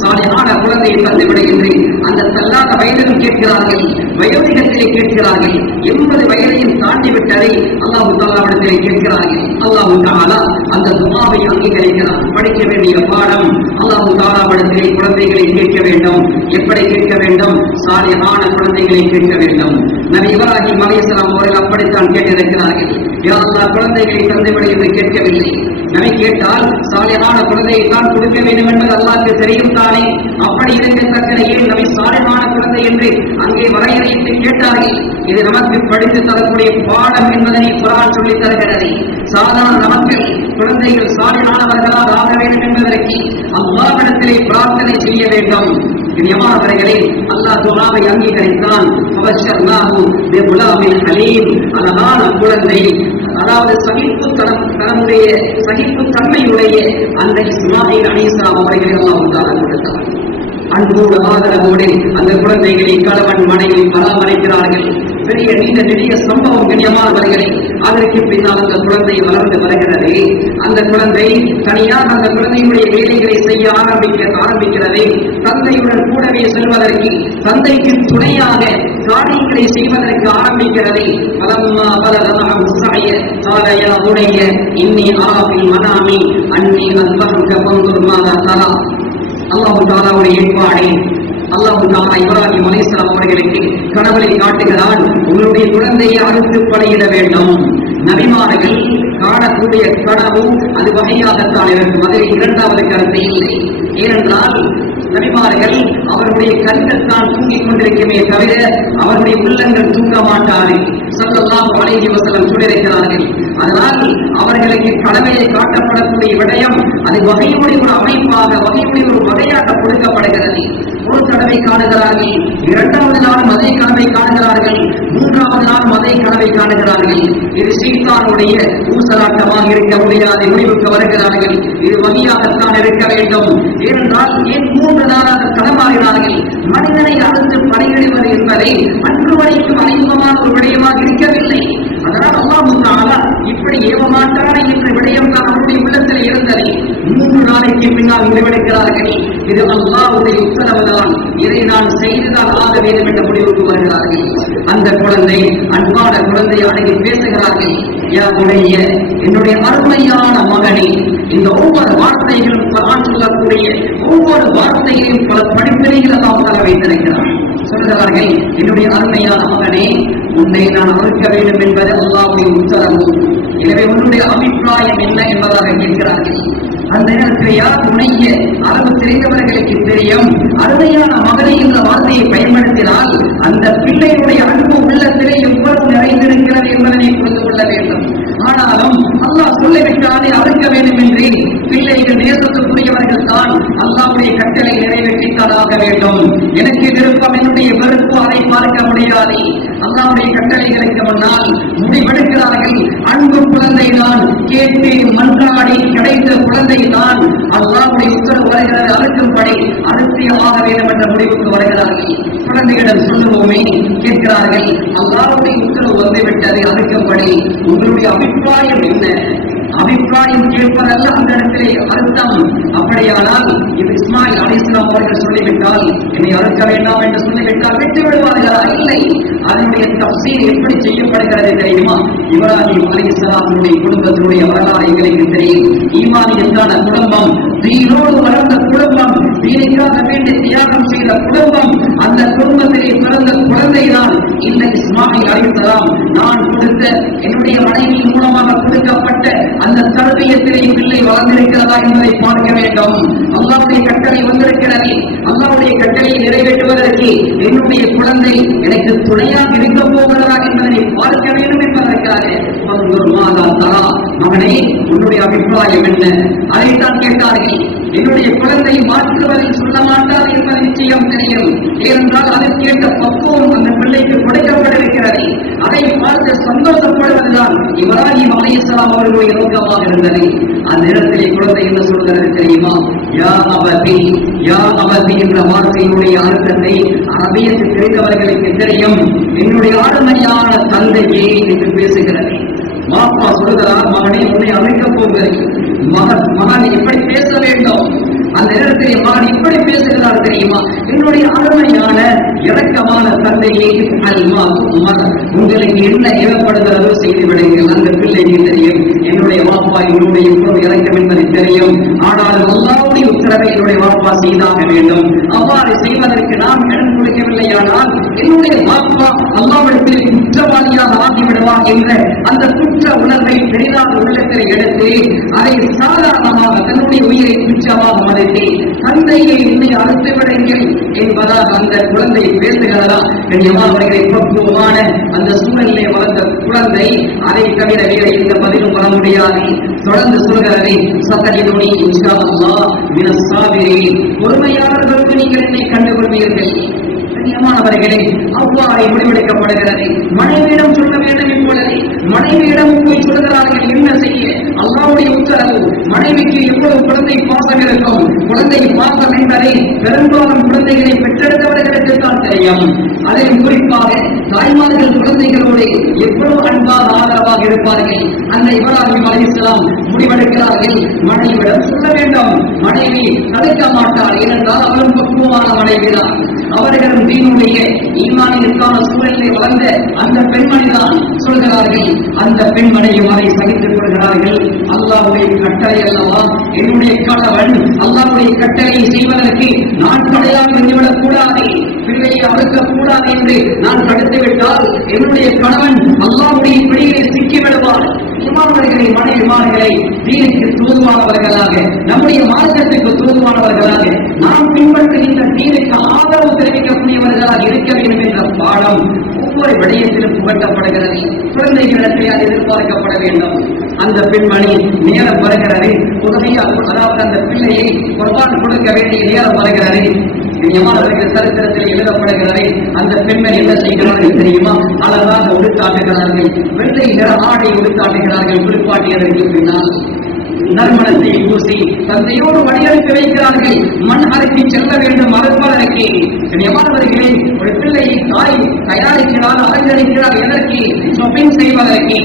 சாலிஹான குழந்தையை தந்துவிட என்று அந்த தள்ளாத வயதிலும் கேட்கிறார்கள், வயோதிகத்திலே கேட்கிறார்கள், 80 வயதையும் தாண்டிவிட்டதை அல்லாஹ் தஆலாவிடத்திலே கேட்கிறார்கள். அல்லாஹ் தஆலா அந்த துஆவை அங்கீகரிக்கிறார். படிக்க வேண்டிய பாடம், அல்லாஹ் தஆலாவிடத்திலே குழந்தைகளை கேட்க வேண்டும். எப்படி கேட்க வேண்டும்? சாலிஹான குழந்தைகளை கேட்க வேண்டும். நபி இப்ராஹிம் அலைஹிஸ்ஸலாம் அவர்கள் அப்படித்தான் கேட்டிருக்கிறார்கள். யா அல்லாஹ் குழந்தைகளை தந்துவிட என்று கேட்கவில்லை. நபி கேட்டால் சாலிஹான குழந்தையை தான் கொடுக்க வேண்டும் என்பது அல்லாஹ்க்கு தெரியும் தானே. அப்படி இருக்கத்தக்க ஏன் நபி சாலிஹான குழந்தை என்று அங்கே வரையறையிட்டு கேட்டார்கள். இது நமக்கு படித்து தரக்கூடிய பாடம் என்பதனை குர்ஆன் சொல்லித் தருகிறது. சாதாரண மக்கள் குழந்தைகள் சாலிஹானவர்களாக ஆக வேண்டும் என்பதற்கு அல்லாஹ்விடத்திலே பிரார்த்தனை செய்ய வேண்டும். நியமானவர்களே, அல்லாஹ் துஆவை அங்கீகரித்தான். ஃபபஷர்னாஹு பிகுலாமின் ஹலீம், அழகான குழந்தை, அதாவது சகிப்புத்தன்மையுடைய அந்த இஸ்மாயில் அலைஹிஸ்ஸலாம் அவர்களை அல்லாஹ் தஆலா கொடுத்தார். அன்போடு ஆதரவோடு அந்த குழந்தைகளை கணவன் மனைவி பராமரிக்கிறார்கள். பெரிய நீண்ட நெடிய சம்பவம் கண்ணியமானவர்களே. அதற்கு பின்னால் அந்த குழந்தை வளர்ந்து வருகிறது. அந்த குழந்தை தனியாக அந்த குழந்தையுடைய வேலைகளை செய்ய ஆரம்பிக்கிறது. தந்தையுடன் கூடவே செல்வதற்கு, தந்தைக்கு துணையாக காரியங்களை செய்வதற்கு ஆரம்பிக்கிறது. அல்லாஹ் தஆலாவுடைய ஏற்பாடு. அல்லாஹ் தஆலா இப்ராஹிம் அலைஹிஸ்ஸலாம் அவர்களுக்கு கனவுகளை காட்டுகிறான். உங்களுடைய குழந்தையை அறுத்து பலியிட வேண்டும். நபிமார்கள் காணக்கூடிய கனவு அது வகையாகத்தான் இருக்கும். அதில் இரண்டாவது கருத்து இல்லை. ஏனென்றால் நபிமார்கள் அவருடைய கண்கள் தான் தூங்கிக் கொண்டிருக்குமே தவிர அவருடைய உள்ளங்கள் தூங்க மாட்டார்கள். ஸல்லல்லாஹு அலைஹி வஸல்லம் சொல்லியிருக்கிறார்கள். அதனால் அவர்களுக்கு கடமையை காட்டப்படக்கூடிய விடயம் அது வகையுடைய ஒரு அமைப்பாக, வகையுடைய ஒரு வகையாக கொடுக்கப்படுகிறது. ஒரு தடவை காணுகிறார்கள், இரண்டாவது நாளும் அதே கனவை காணுகிறார்கள், மூன்றாவது நாளும் அதே கனவை காணுகிறார்கள். இது சீத்தானுடைய ஊசலாட்டமாக இருக்க முடியாது. முடிவுக்கு வருகிறார்கள், இது வகையாகத்தான் இருக்க வேண்டும். ஏனென்றால் ஏன் 3 நாளாக களமாறினார்கள்? மனிதனை அறுத்து பலியிடுவது என்பதை அன்று வரைக்கும் அறிமுகமான ஒரு விடயமாக இருக்கவில்லை. அதனால் அல்லாஹ் தஆலா இப்படி ஏவமாட்டாரே என்ற விடயம் தான் அவருடைய உள்ளத்தில் இருந்தது. 3 நாளைக்கு பின்னால் முடிவெடுக்கிறார்கள், இது அல்லாஹ்வுடைய உத்தரவுதான், இதை நான் செய்துதான் ஆக வேண்டும் என்ற முடிவுக்கு வருகிறார்கள். அந்த குழந்தை, அன்பான குழந்தை அணுகி பேசுகிறார்கள். என்னுடைய அருமையான மகனே, இந்த ஒவ்வொரு வார்த்தைகளும் குர்ஆன் சொல்லக்கூடிய ஒவ்வொரு வார்த்தைகளையும் பல படிப்பினைகளை நாம் தர வைத்திருக்கிறார். சொல்லுகிறார்கள், என்னுடைய அருமையான மகனே, உன்னை நான் அறுக்க வேண்டும் என்பது அல்லாஹ்வுடைய உத்தரவு. எனவே உன்னுடைய அபிப்பிராயம் என்ன என்பதாக கேட்கிறார்கள். அந்த நேரத்தில் யார் உணைய அளவு தெரிந்தவர்களுக்கு தெரியும், அருமையான மகனை என்ற வார்த்தையை பயன்படுத்தினால் அந்த பிள்ளையுடைய அன்பு உள்ளத்திலே எவ்வளவு நிறைந்திருக்கிறது என்பதனை புரிந்து கொள்ள வேண்டும். ஆனாலும் அல்லாஹ் சொல்லிவிட்டாலே அறுக்க வேண்டும் என்று பிள்ளைகள் நேசத்துக்குரியவர்கள் தான் அல்லாஹ்வுடைய கட்டளை நிறைவேற்றித்தாக வேண்டும். எனக்கு விருப்பம், என்னுடைய வெறுப்பு, அதை பார்க்க முடியாது. அல்லாஹ்வுடைய கட்டளைகளுக்கு முன்னால் முடிவெடுக்கிறார்கள். அன்பு குழந்தை தான், கேட்டு மன்றாடி கிடைத்த குழந்தை தான், அல்லாஹ்வுடைய உத்தரவு வருகிறது, அறுக்கும்படி அறுத்தே ஆக வேண்டும் என்ற முடிவுக்கு வருகிறார்கள். குழந்தைகளிடம் சொல்லுவோமே, கேட்கிறார்கள், அல்லாஹ்வுடைய உத்தரவு வந்துவிட்டது, அறுக்கும்படி உங்களுடைய அபிப்பிராயம் என்ன? அபிப்பிராயம் கேட்பதல்ல அந்த இடத்திலே அர்த்தம். அப்படியானால் இது இஸ்மாயில் அலைஹிஸ்ஸலாம் அவர்கள் சொல்லிவிட்டால் என்னை அறுக்க வேண்டாம் என்று சொல்லிவிட்டால் விட்டு விடுவார்களா? இல்லை. அதனுடைய தஃசீர் எப்படி செய்யப்படுகிறது தெரியுமா? இப்ராஹிம் அலைஹிஸ்ஸலாமுடைய குடும்பத்தினுடைய வரலாறு எங்களுக்கு தெரியும். ஈமானியத்தான குடும்பம், தீனோடு வளர்ந்த குடும்பம், தீனுக்காக வேண்டி தியாகம் செய்த குடும்பம். அந்த குடும்பத்திலே பிறந்த குழந்தைதான் இந்த இஸ்மாயில் அலைஹிஸ்ஸலாம். நான் கொடுத்த, என்னுடைய மனைவியின் மூலமாக கொடுக்கப்பட்ட அந்த தர்பியத்திலே பிள்ளை வளர்ந்திருக்கிறதா என்பதை பார்க்க வேண்டும். அல்லாஹ்வுடைய கட்டளை வந்திருக்கிறது. அல்லாஹ்வுடைய கட்டளையை நிறைவேற்றுவதற்கு என்னுடைய குழந்தை எனக்கு துணையாக இருக்க போகிறதா என்பதை பார்க்க வேண்டும் என்பதற்காக மகனே, உன்னுடைய அபிப்பிராயம் என்ன? அதைத்தான் கேட்டார்கள். என்னுடைய குழந்தை மாற்றுவதில் சொல்ல மாட்டார் என்பது நிச்சயம் தெரியும். ஏனென்றால் அதை கேட்ட பக்குவம் அந்த பிள்ளைக்கு கொடுக்கப்பட்டிருக்கிறது. அதை பார்த்து சந்தோஷப்படுவதுதான் இப்ராஹிம் அலைஹிஸ்ஸலாம் அவர்களுடைய நோக்கமாக இருந்தது. அந்த நேரத்திலே குழந்தை என்ன சொல்கிறது தெரியுமா? யா அபதி, யா அபதி என்ற வார்த்தையினுடைய அர்த்தத்தை அரபியத்தில் தெரிந்தவர்களுக்கு தெரியும். என்னுடைய ஆளுமையான தந்தையே என்று பேசுகிறது. மாப்பா சொல்கிறார், மகனை உன்னை அழைக்கப் போகிறது. மகன் எப்படி பேச வேண்டும்? அந்த நேரத்தில் மகன் இப்படி பேசுகிறார் தெரியுமா? என்னுடைய அருமையான இரக்கமான தந்தையே, உங்களுக்கு என்ன ஏவப்படுகிறதோ செய்து விடுங்கள். அந்த பிள்ளைக்கு தெரியும், என்னுடைய வாப்பா என்னுடைய இவ்வளவு இறக்கம் என்பது தெரியும். ஆனாலும் அல்லாஹ்வுடைய உத்தரவை என்னுடைய வாப்பா செய்தாக வேண்டும். அவ்வாறு செய்வதற்கு நாம் இடம் கொடுக்கவில்லையானால் என்னுடைய வாப்பா அல்லாஹ்விடத்தில் குற்றவாளியாக ஆகிவிடுவார் என்ற அந்த குற்ற உணர்வை பெரிதாக உள்ளத்தில் எடுத்து அதை சாதாரணமாக தன்னுடைய உயிரை குற்றமாக மதித்து தந்தையை என்னை அறுத்து விடுங்கள் என்பதாக அந்த குழந்தை பேசுகிறதா? அவர்களை பக்குவமான அந்த சூழலிலே வளர்ந்த குழந்தை அதை தவிர வேற எந்த பதிலும் வர முடியாது. தொடர்ந்து சொல்கிறது, சத்தரினுடைய இன்ஷா அல்லாஹ் மினஸ் சாபிரீன், பொறுமையாளர்களுக்கு நீங்கள் என்னை கண்டுகொள்வீர்கள். கண்ணியமானவர்களே, அவ்வாறே முடிவெடுக்கப்படுகிறது. மனைவியிடம் சொல்ல வேண்டும் இப்பொழுது மனைவியிடம் போய் சொல்கிறார்கள் என்ன செய்ய? அல்லாஹ்வுடைய உத்தரவு. மனைவிக்கு எவ்வளவு குழந்தை பாசம் இருக்கும். குழந்தை பாசம் என்பதை பெரும்பாலும் குழந்தைகளை பெற்றெடுத்தவர்களுக்கு தான் தெரியும். அதிலும் குறிப்பாக தாய்மார்கள் குழந்தைகளோடு எவ்வளவு அன்பாக ஆதரவாக இருப்பார்கள். அந்த இப்ராஹிம் அலைஹிஸ்ஸலாம் முடிவெடுக்கிறார்கள், மனைவியிடம் சொல்ல வேண்டும். மனைவி தடுக்க மாட்டார், ஏனென்றால் அவரும் பக்குவமான மனைவிதான். அவர்களும் தீனுடைய ஈமானிற்கான சூழலில் வளர்ந்த அந்த பெண்மணிதான் சொல்கிறார்கள். அந்த பெண்மணியும் அதை சகித்துக் கொள்கிறார்கள். அல்லாஹ்வுடைய கட்டளை அல்லவா, என்னுடைய கணவன் அல்லாஹ்வுடைய கட்டளையை செய்வதற்கு நான் தடையாக இருந்துவிடக் கூடாது, பிள்ளையை அறுக்கக் கூடாது என்று நான் தடுத்து விட்டால் என்னுடைய கணவன் அல்லாஹ்வுடைய பிடியில் சிக்கிவிடுவார். இமாம்களை மனைவிமார்களை தீனுக்கு தூதுவானவர்களாக, நம்முடைய மார்க்கத்துக்கு தூதுவானவர்களாக, நாம் பின்பற்றுகின்ற தீனுக்கு ஆதரவு தெரிவிக்கக்கூடியவர்களாக இருக்க வேண்டும் என்ற பாடம் ஒவ்வொரு விடயத்திலும் புகட்டப்படுகிறது. குழந்தைகளிடத்தில் அது எதிர்பார்க்கப்பட வேண்டும். அந்த பெண்மணி நேரம் வருகிறது, அதாவது அந்த பிள்ளையை குர்பான் கொடுக்க வேண்டிய நேரம் வருகிறது. யமானவர்கள் சரித்திரத்தில் எழுதப்படுகிறது. அந்த பெண்மணி என்ன செய்கிறார்கள் தெரியுமா? அழகாக உடுத்தாட்டுகிறார்கள், வெள்ளை நிற ஆடை உடுத்தாட்டுகிறார்கள். குறிப்பாட்டியதற்கு பின்னால் நறுமணத்தை பூசி தந்தையோடு வழியெடுத்து வைக்கிறார்கள். மண் அறைக்கு செல்ல வேண்டும் அறுப்பதற்கு. யமானவர்களே, ஒரு பிள்ளையை தாய் தயாரிக்கிறார், அலங்கரிக்கிறார். எதற்கு? ஷாப்பிங் செய்வதற்கு,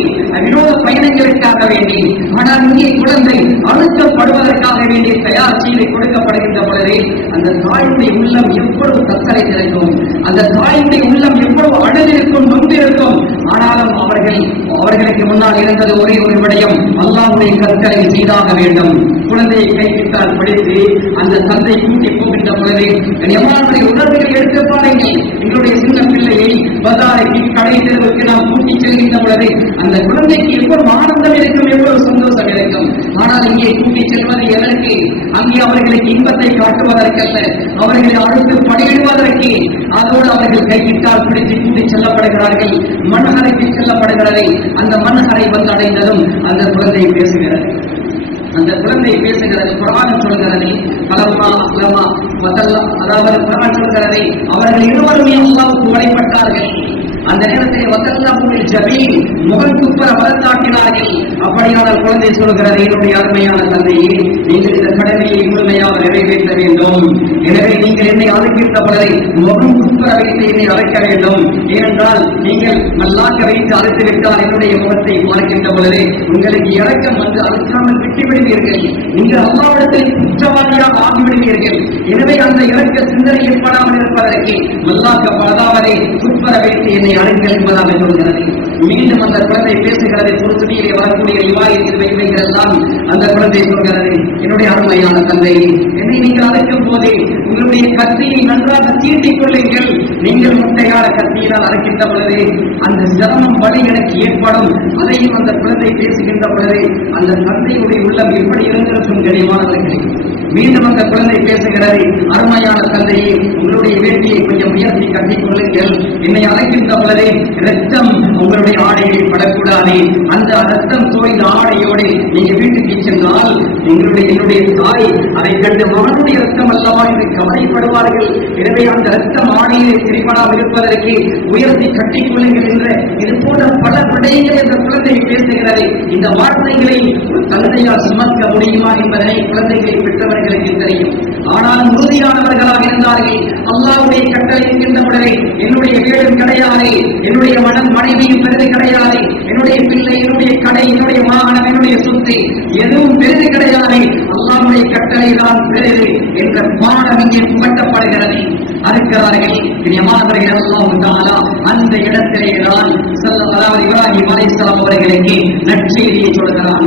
வினோத பயணங்களுக்காக வேண்டி. ஆனால் இங்கே குழந்தை அழுத்தப்படுவதற்காக வேண்டி தயார் செய்து கொடுக்கப்படுகின்ற பொழுது அந்த தாயுடைய உள்ளம் எவ்வளவு தத்தளித்திருக்கும், அந்த தாயுடைய உள்ளம் எவ்வளவு அழுதிருக்கும், நொந்திருக்கும். ஆனாலும் அவர்களுக்கு முன்னால் இருந்தது ஒரே ஒரு விடயம், அல்லாஹ்வுடைய கட்டளை செய்தாக வேண்டும். குழந்தையை கைவிட்டால் படித்து அந்த தந்தை கூட்டி போகின்ற பொழுது எவ்வளவு உணர்வுகளை எடுத்து பாருங்கள். எங்களுடைய சின்ன பிள்ளையை பஜாருக்கு, கடை தெருவுக்கு நாம் கூட்டி செல்கின்ற பொழுது அந்த குழந்தைக்கு எவ்வளவு ஆனந்தம் இருக்கும், எவ்வளவு சந்தோஷம் இருக்கும். ஆனால் இங்கே கூட்டி செல்வது எதற்கு? அங்கே அவர்களுக்கு இன்பத்தை காட்டுவதற்கல்ல, அவர்களை அடுத்து பணியிடுவதற்கு. அதோடு அவர்கள் கைவிட்டால் பிடித்து கூட்டி செல்லப்படுகிறார்கள், மண்ஹரைக்கு செல்லப்படுகிறது. அந்த மண்ஹரை வந்து அடைந்ததும் அந்த குழந்தை பேசுகிறது. அந்த குழந்தை பேசுகிறது. குர்ஆன் சொல்கிறது, பலமா அஸ்லமா வதல்லா, அதாவது குர்ஆன் சொல்கிறது அவர்கள் இருவருமே அல்லாஹ்வுக்கு வழிபட்டார்கள். அந்த நேரத்தில் வதல்லாஹுல் ஜபீல், முகம் குப்புற வளர்த்தாட்டினார்கள். அப்படியானால் குழந்தை சொல்கிறது, என்னுடைய அருமையான தந்தையே, நீங்கள் இந்த கடமையை முழுமையாக நிறைவேற்ற வேண்டும். எனவே நீங்கள் என்னை அழைக்கின்ற பொழுதை முகம் குப்புற வைத்து என்னை அழைக்க வேண்டும். ஏனென்றால் நீங்கள் நல்லாக்க வைத்து அழைத்து விட்டால் என்னுடைய முகத்தை பார்க்கின்ற பொழுது உங்களுக்கு இரக்கம் வந்து அழைக்காமல் விட்டு விடுவீர்கள். நீங்கள் அல்லாஹ்விடத்தில் குற்றவாளியாக ஆகிவிடுவீர்கள். எனவே அந்த இரக்க சிந்தனை ஏற்படாமல் இருப்பதற்கு நல்லாக்க பலதாவதை குப்புற வைத்து என்னை அழைங்கள் என்பதாக சொல்கிறது. மீண்டும் அந்த குழந்தை பேசுகிறது. பொறுத்துணியிலே வரக்கூடிய ரிவாயத்தில் வைப்பீர்களெல்லாம் அந்த குழந்தை சொல்கிறது, என்னுடைய அருமையான தந்தையை, என்னை நீங்கள் அழைக்கும் போதே உங்களுடைய கத்தியை நன்றாக தீட்டிக் கொள்ளுங்கள். நீங்கள் முட்டையார கத்தியினால் அழைக்கின்ற பொழுது அந்த சிரமம் வழி எனக்கு ஏற்படும். அதையும் அந்த குழந்தை பேசுகின்ற பொழுது அந்த தந்தையுடைய உள்ளம் எப்படி இருந்திருக்கும் தெரியுமானவர்களே. மீண்டும் அந்த குழந்தை பேசுகிறது, அருமையான தந்தையை, உங்களுடைய வேட்டியை கொஞ்சம் உயர்த்தி கட்டிக் கொள்ளுங்கள். என்னை அழைக்கின்ற பொழுது ரத்தம் உங்களுடைய ஆடையை படக்கூடாது. அந்த ரத்தம் தோய்ந்த ஆடையோடு நீங்க வீட்டுக்கு சென்றால் என்னுடைய தாய் அதை கண்டு மகனுடைய ரத்தம் அல்லவா என்று கவலைப்படுவார்கள். எனவே அந்த ரத்தம் ஆடையை திரிபடாமல் இருப்பதற்கு உயர்த்தி கட்டிக் கொள்ளுங்கள் என்ற இது போன்ற பல விடயங்களை அந்த குழந்தை பேசுகிறது. இந்த வார்த்தைகளை ஒரு தந்தையால் சுமக்க முடியுமா என்பதனை குழந்தைகளை பெற்றவர்களுக்கு தெரியும். ஆனால் உறுதியானவர்களாக இருந்தார்கள். அல்லாஹ்வுடைய கட்டளை இருக்கின்ற பொழுது என்னுடைய வீடும் கிடையாது, என்னுடைய மனைவியும் பெரிது கிடையாது, என்னுடைய பிள்ளை, என்னுடைய கடை, என்னுடைய வாகனம், என்னுடைய சொத்து எதுவும் பெரிது கிடையாது, அல்லாஹ்வுடைய கட்டளை தான் பெரிது என்ற பாடம் இங்கே புகட்டப்படுகிறது. அறுக்கிறார்கள். அந்த இடத்திலே தான் இப்ராஹிம் அலைஹிஸ்ஸலாம் அவர்களுக்கு நற்செய்தியை சொல்கிறான்.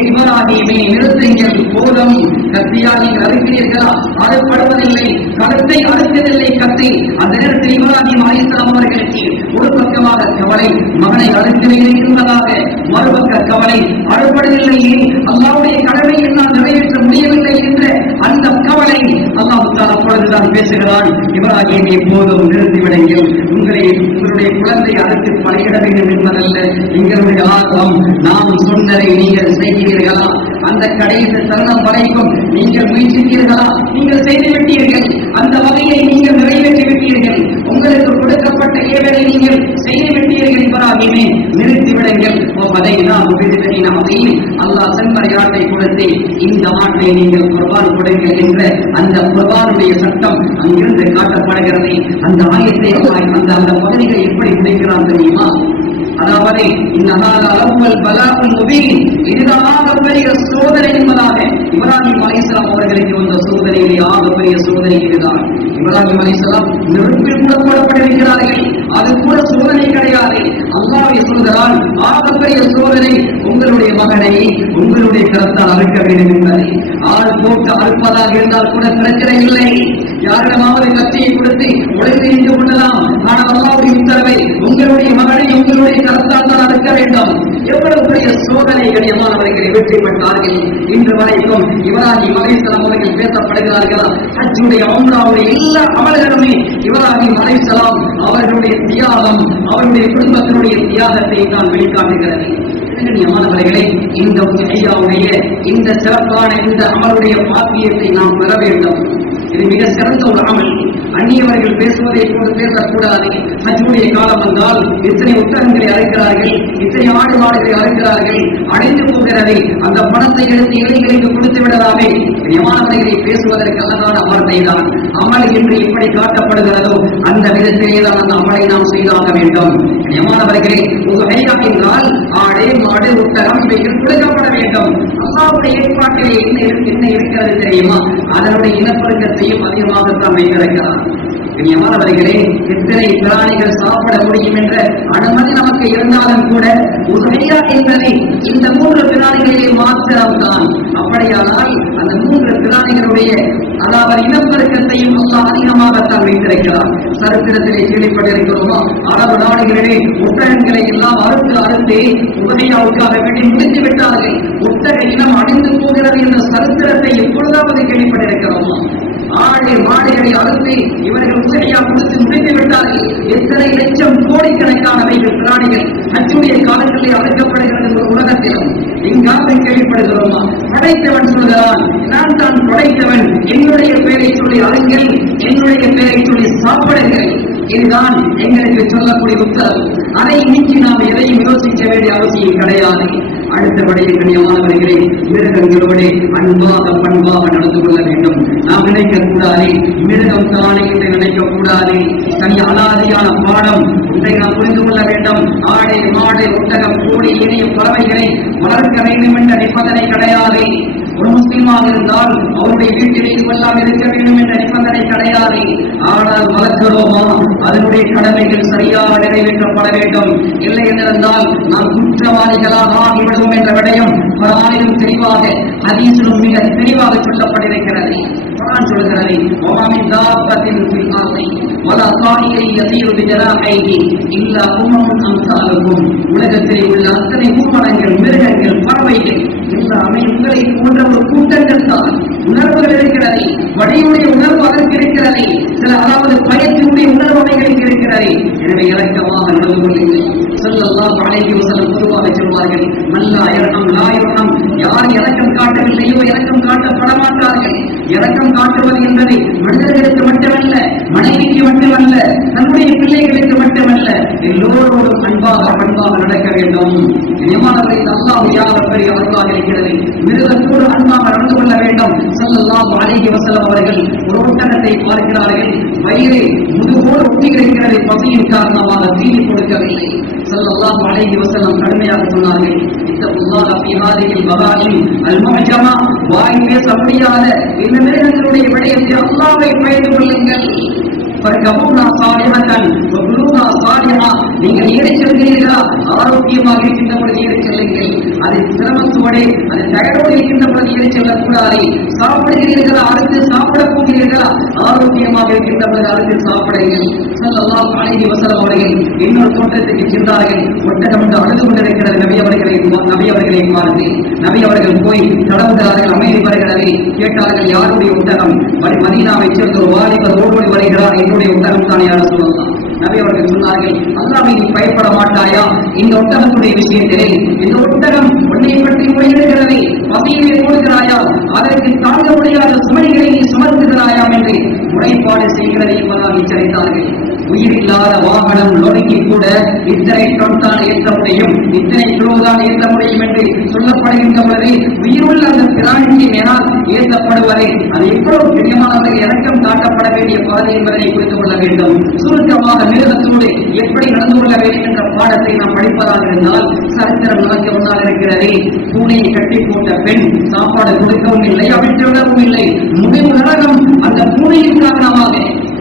இப்ராஹிமே, நிறுத்துங்கள், போதும். கத்தியால் நீங்கள் அறுக்கிறீர்களா? அறுப்படுவதில்லை, கருத்தை அறுக்கவில்லை கத்தி. அந்த நேரத்தில் இப்ராஹிம் அலைஹிஸ்ஸலாம் அவர்களுக்கு ஒரு பக்கமாக கவலை, மகனை அறுக்கவில்லை என்பதாக, மறுபக்க கவலை, அறுபடவில்லையே, அல்லாஹ்வுடைய கடமையை நான் நிறைவேற்ற முடியவில்லை என்ற அந்த கவலை. அல்லாஹ் தஆலா அப்பொழுதுதான் பேசுகிறான், இப்ராஹிமே, போதும், நிறுத்திவிடுங்கள். உங்களுடைய குழந்தை அறுத்து பணியிட வேண்டும் என்பதல்ல எங்களுடைய ஆர்வம். நாம் சொன்னதை நீங்கள் செய்கிறீர்களா? அந்த கடைசி தருணம் வரைக்கும் நீங்கள் முயற்சித்தீர்களா? நீங்கள் செய்துவிட்டீர்கள். அந்த பணியை நீங்கள் நிறைவேற்றி விட்டீர்கள், உங்களுக்கு கொடுக்கப்பட்ட ஏவலை நீங்கள் செய்து விட்டீர்கள், இப்ராஹிமே நிறுத்திவிடுங்கள். அதையும் அல்லாஹ் செம்மறியாட்டை கொடுத்து இந்த ஆட்டை நீங்கள் குர்பான் கொடுங்கள் என்ற அந்த குர்பானுடைய சட்டம் அங்கிருந்து காட்டப்படுகிறது. அந்த ஆயத்தை அந்த பகுதிகளை எப்படி முடிக்கிறான் தெரியுமா? அதாவது இதுதான் ஆகப்பெரிய சோதனை என்பதாக இப்ராஹிம் அலைஹிஸ்ஸலாம் அவர்களுக்கு வந்த சோதனையிலே ஆகப்பெரிய சோதனை இதுதான். இப்ராஹிம் அலைஹிஸ்ஸலாம் நெருப்பில் கூட போடப்பட்டிருக்கிறார்கள், அது கூட சோதனை கிடையாது. அல்லாஹ் சொல்கிறான், ஆகப்பெரிய சோதனை உங்களுடைய மகனை உங்களுடைய கரத்தால் அறுக்க வேண்டும் என்பதை. ஆள் போட்டு அறுப்பதாக இருந்தால் கூட பிரச்சனை இல்லை, யாரிடமாவது கத்தியை கொடுத்து உழைத்து நின்று கொள்ளலாம். ஆனால் அல்லாஹ்வுடைய உத்தரவை உங்களுடைய மகனை உங்களுடைய கரத்தால் தான் அறுக்க வேண்டும். எவ்வளவு பெரிய சோதனை கண்ணியமானவர்களை வெற்றி பெற்றார்கள். இன்று வரைக்கும் இப்ராஹிம் அலைஹிஸ்ஸலாம் அவர்கள் பேசப்படுகிறார்களா? ஹஜ்ஜுடைய உம்ராவுடைய எல்லா அமல்களுமே இப்ராஹிம் அலைஹிஸ்ஸலாம் அவர்களுடைய தியாகம், அவருடைய குடும்பத்தினுடைய தியாகத்தை தான் வெளிக்காட்டுகிறது. கண்ணியமானவர்களே, இந்த ஐயாவுடைய இந்த சிறப்பான இந்த அமலுடைய பாக்கியத்தை நாம் பெற வேண்டும். இது மிக சிறந்த ஒரு அமல். அந்நியவர்கள் பேசுவதை போது பேசக்கூடாது. ஹஜ்ஜுடைய காலம் வந்தால் இத்தனை ஒட்டகங்களை அழைக்கிறார்கள், இத்தனை ஆடு மாடுகளை அழைக்கிறார்கள், அடைந்து போகிறது, அந்த பணத்தை எடுத்து ஏழைகளுக்கு கொடுத்து விடலாமே. யமானவர்களை பேசுவதற்கு அழகான வார்த்தை தான். அமல் என்று எப்படி காட்டப்படுகிறதோ அந்த விதத்திலேதான் அந்த அமலை நாம் செய்தாக வேண்டும். யமானவர்களே, ஒரு ஐயா என்றால் ஆடு மாடு ஒட்டகம் இவைகள் கொடுக்கப்பட வேண்டும். அல்லாஹ்வுடைய ஏற்பாட்டிலே என்ன இருக்கிறது தெரியுமா? அதனுடைய இனப்பெருக்கத்தையும் அதிகமாகத்தான் வைத்திருக்கிறார். கண்ணியமானவர்களே, எத்தனை பிராணிகள் சாப்பிட முடியும் என்ற அனுமதி நமக்கு இருந்தாலும் கூட உதவியா என்பதை இந்த 3 பிராணிகளிலே மாத்திரம்தான். அப்படியானால் அந்த 3 பிராணிகளுடைய அதாவது இனப்பெருக்கத்தையும் அல்லாஹ் அதிகமாகத்தான் வைத்திருக்கிறார். சரித்திரத்திலே கேள்விப்பட்டிருக்கிறோமா? அரபு நாடுகளிலே ஒட்டகங்களை எல்லாம் அறுத்து உதவியாவுக்காக வேண்டி முடித்து விட்டார்கள். ஒட்டக இனம் அழிந்து போகிறது என்ற சரித்திரத்தை எப்பொழுதாவது கேள்விப்பட்டிருக்கிறோமா? ஆடு மாடுகளை அறுத்து இவர்கள் உதவியா கொடுத்து முடித்து விட்டார்கள். எத்தனை லட்சம் கோடிக்கணக்கானவைகள் பிராணிகள் ஹஜ்ஜுடைய காலங்களில் அழைக்கப்படுகிறது உலகத்திலும் எங்காவது கேள்விப்படுகிறோமா? படைத்தவன் சொல்கிறான், நான் தான் படைத்தவன், என்னுடைய பெயரை சொல்லி அருங்கள், என்னுடைய பெயரை சொல்லி சாப்பிடுங்கள். இதுதான் எங்களுக்கு சொல்லக்கூடிய உத்தரவு. அதை நீக்கி நாம் எதையும் யோசிக்க வேண்டிய அவசியம் கிடையாது. அடுத்தபடியே கண்ணியமானவர்களே, மிருகங்களோடு அன்பாக பண்பாக நடந்து கொள்ள வேண்டும். நாம் நினைக்கக்கூடாது மிருகம் தானே என்று நினைக்கக்கூடாது. தனி அலாதியான பாடம் ஒன்றை நாம் புரிந்து கொள்ள வேண்டும். ஆடை மாடு ஒட்டகம் கோழி இணைய பறவைகளை வளர்க்க வேண்டும் என்ற நிபந்தனை கிடையாது. ஒரு முஸ்லிமாக இருந்தால் அவருடைய வீட்டில் இதுவெல்லாம் இருக்க வேண்டும் என்ற நிபந்தனை கிடையாது. ஆனால் வளர்க்கிறோமா, அதனுடைய கடமைகள் சரியாக நிறைவேற்றப்பட வேண்டும். இல்லை என்றிருந்தால் நாம் குற்றவாளிகளாக ஆகிவிடுவோம் என்ற விடயம் குர்ஆனிலும் தெளிவாக ஹதீஸிலும் மிக தெளிவாக சொல்லப்பட்டிருக்கிறது. குர்ஆன் சொல்கிறது, வமாமின் தாபத்தின் ஃபில் அர்தி வலா தாயிரின் யஸீரு பிஜனாஹைஹி இல்லா உம்மமுன் அம்சாலுக்கும். உலகத்தில் உள்ள அத்தனை ஊர்வனங்கள், மிருகங்கள், பறவைகள் எல்லாமே உங்களை போன்ற ஒரு கூட்டங்கள் தான். உணர்வுகள் இருக்கிறது, வழியுடைய உணர்வு அதற்கு இருக்கிறது, சில அதாவது பயத்தினுடைய உணர்வு அவைகளுக்கு இருக்கிறது. எனவே இறக்கமாக நடந்து கொள்ளுங்கள். ஸல்லல்லாஹு அலைஹி வஸல்லம் பொதுவாக சொல்வார்கள், மல்லா யர்ஹம் லா யர்ஹம். யார் இரக்கம் காட்டவில்லையோ இரக்கம் காட்டப்பட மாட்டார்கள். இரக்கம் காட்டுவது என்பது மனிதர்களுக்கு மட்டுமல்ல, மனைவிக்கு மட்டுமல்ல, தன்னுடைய பிள்ளைகளுக்கு மட்டுமல்ல, எல்லோரோடும் அன்பாக பண்பாக நடக்க வேண்டும். நியமானவர்கள் அல்லாஹ் யார் பெரிய அல்லாஹ் இருக்கிறது. மிருகத்தோடு அன்பாக நடந்து கொள்ள வேண்டும். ஸல்லல்லாஹு அலைஹி வஸல்லம் அவர்கள் ஒரு ஒட்டகத்தை பார்க்கிறார்கள், வயிறு முதுகோடு ஒட்டி இருக்கிறது, பசியின் காரணமாக தீனி கொடுக்கவில்லை. ஸல்லல்லாஹு அலைஹி வஸல்லம் கடுமையாக சொன்னார்கள், இத்தகுல்லாஹ ஃபீ ஹாதிஹில் பகாயிம் அல் முஅஜமா. வாய் பேச முடியாத இந்த மிருகங்களுடைய விடயத்தை அல்லாஹ்வை பயந்து கொள்ளுங்கள். நீங்கள் ஏறி செல்கிறீர்களா? ஆரோக்கியமாக இருக்கின்ற பொழுது ஏறி செல்லுங்கள். அதை சிரமத்தோடு அது தகரோடு இருக்கின்ற பொழுது ஏறி செல்லக்கூடாது. சாப்பிடுகிறீர்களா? அறுத்து சாப்பிட போகிறீர்களா? ஆரோக்கியமாக இருக்கின்ற பொழுது அறுத்து சாப்பிடுங்கள். ஸல்லல்லாஹு அலைஹி வஸல்லம் அவர்கள் இன்னொரு தோட்டத்துக்கு சென்றார்கள். ஒட்டகம் என்று அழுது கொண்டிருக்கிறது. நபி அவர்களை பார்த்து நபி அவர்கள் போய் கடவுகிறார்கள். அமைதி வருகிறது. கேட்டார்கள், யாருடைய ஒட்டகம்? மதீனாவை சேர்ந்த ஒரு வாலிபர் ஓடோடி வருகிறார், என்னுடைய ஒட்டகம் தான் யார சொல்லலாம். நபி அவர்கள் சொன்னார்கள், அல்லாஹ்வை நீ பயப்பட மாட்டாயா? இந்த ஒட்டகத்துடைய விஷயத்திலே இந்த ஒட்டகம் உன்னை பற்றி மொழிகிறது, பசியிலே போடுகிறாயா? அதற்கு தாங்க முடியாத சுமைகளை நீ சுமத்துகிறாயாம் என்று முறைப்பாடு செய்கிறது என்பதாக எச்சரித்தார்கள். உயிரில்லாத வாகனம் லொரிக்கு கூட இத்தனை டன் தான் ஏற்ற முடியும், இத்தனை கிலோ தான் ஏற்ற முடியும் என்று சொல்லப்படுகின்ற பொழுது உயிருள்ள அந்த பிராணிக்கு மேலால் ஏற்றப்படுவதை அது எவ்வளவு பிரியமானவர்கள் இறக்கம் காட்டப்பட வேண்டிய பாதை என்பதை புரிந்து கொள்ள வேண்டும். சுருக்கமாக மிருகத்தோடு எப்படி நடந்து கொள்ள வேண்டும் என்ற பாடத்தை நாம் படிப்பதாக இருந்தால் சரித்திரம் நமக்கு முன்னால் இருக்கிறது. பூனையை கட்டி போட்ட பெண் சாப்பாடு கொடுக்கவும் இல்லை, அவிழ்த்து விடவும் இல்லை. முடிவு நரகம் அந்த பூனையின் காரணமாக.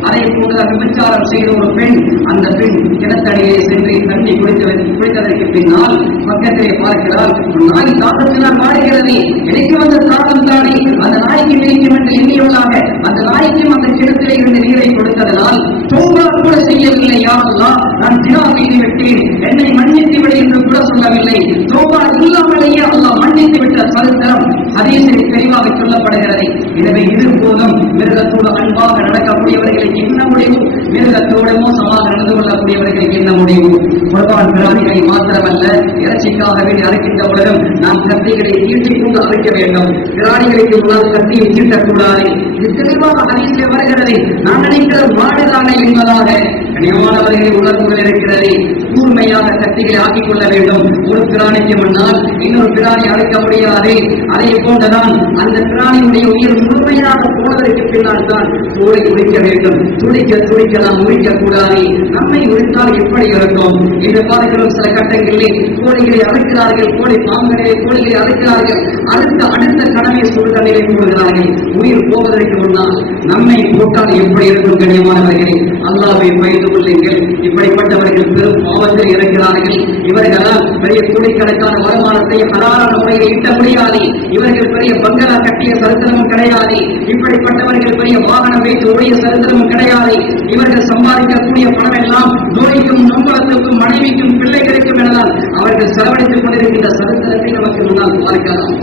அதை போன்ற விபச்சாரம் செய்த ஒரு பெண், அந்த பெண் கிணத்தடியே சென்று தண்ணி குடித்ததற்கு பின்னால் பக்கத்திலே பார்க்கிறார், நாய் தாக்கத்தினால் பாடுகிறது, எனக்கு வந்த தாக்கம் தானே அந்த நாய்க்கு கிடைக்கும் என்று எண்ணியுள்ளாக அந்த நாய்க்கும் அந்த கிணத்திலே இருந்து நீரை கொடுத்ததனால் தௌபா கூட செய்யவில்லை. யா அல்லாஹ், நான் தினா செய்து விட்டேன், என்னை மன்னித்து விடு என்று கூட சொல்லவில்லை. தௌபா இல்லாமலேயே அல்லாஹ் மன்னித்து விட்ட சரித்திரம் ஹதீஸில் தெளிவாக சொல்லப்படுகிறது. எனவே இது போதும் மிருகத்தோடு அன்பாக நடக்கக்கூடியவர்களுக்கு என்ன முடிவு, மிருகத்தோடு மோசமாக நடந்து கொள்ளக்கூடியவர்களுக்கு என்ன முடிவு? குர்பான் பிராணிகளை மாத்திரமல்ல, இறைச்சிக்காக வேண்டி அறுக்கின்ற பொழுதும் நாம் கத்திகளை தீட்டிக் கொண்டு அறுக்க வேண்டும். பிராணிகளுக்கு முன்னால் கத்தியை தீட்டக்கூடாது. இது தெளிவாக ஹதீஸிலே வருகிறது. நான் நினைக்கிற மாடுதானே என்பதாக கனியமானவர்களை உணர்வுகள் இருக்கிறது. கூர்மையாக கத்திகளை ஆக்கிக் கொள்ள வேண்டும். ஒரு பிராணிக்கு முன்னால் இன்னொரு பிராணி அறுக்க முடியாது. அதை போன்றுதான் அந்த பிராணியுடைய உயிர் முழுமையாக போனதற்கு பின்னால் தான் தோலை உரிக்க வேண்டும். துடிக்க நாம் உரிக்கக்கூடாது. நம்மை உரித்தால் எப்படி இருக்கும் என்று பார்க்கிறோம். சில கட்டங்களிலே கோழிகளை அறுக்கிறார்கள், கோழி பாம்புகளை கோழிகளை அறுக்கிறார்கள். அடுத்த கடமை சூழ்நிலையை போடுகிறார்கள். உயிர் போவதற்கு முன்னால் நம்மை போட்டால் எப்படி இருக்கும்? கண்ணியமானவர்களே, அல்லாஹ்வை பயந்து கொள்ளுங்கள். இப்படிப்பட்டவர்கள் பெரும் பாவத்தில் இருக்கிறார்கள். இவர்களால் பெரிய கோடிக்கணக்கான வருமானத்தை ஹலாலான முறையில் ஈட்ட முடியாது. இவர்கள் பெரிய பங்களா கட்டிய சரித்திரமும் கிடையாது. இப்படிப்பட்டவர்கள் பெரிய வாகனம் வைத்து ஓடிய சரித்திரமும் கிடையாது. இவர்கள் சம்பாதிக்கக்கூடிய பணம் எல்லாம் நோய்க்கும் நம்பளத்துக்கும் மனைவிக்கும் பிள்ளைகளுக்கும் எனதான் அவர்கள் செலவழித்துக் கொண்டிருக்கின்ற சரித்திரத்தை நமக்கு முன்னால் பார்க்கலாம்.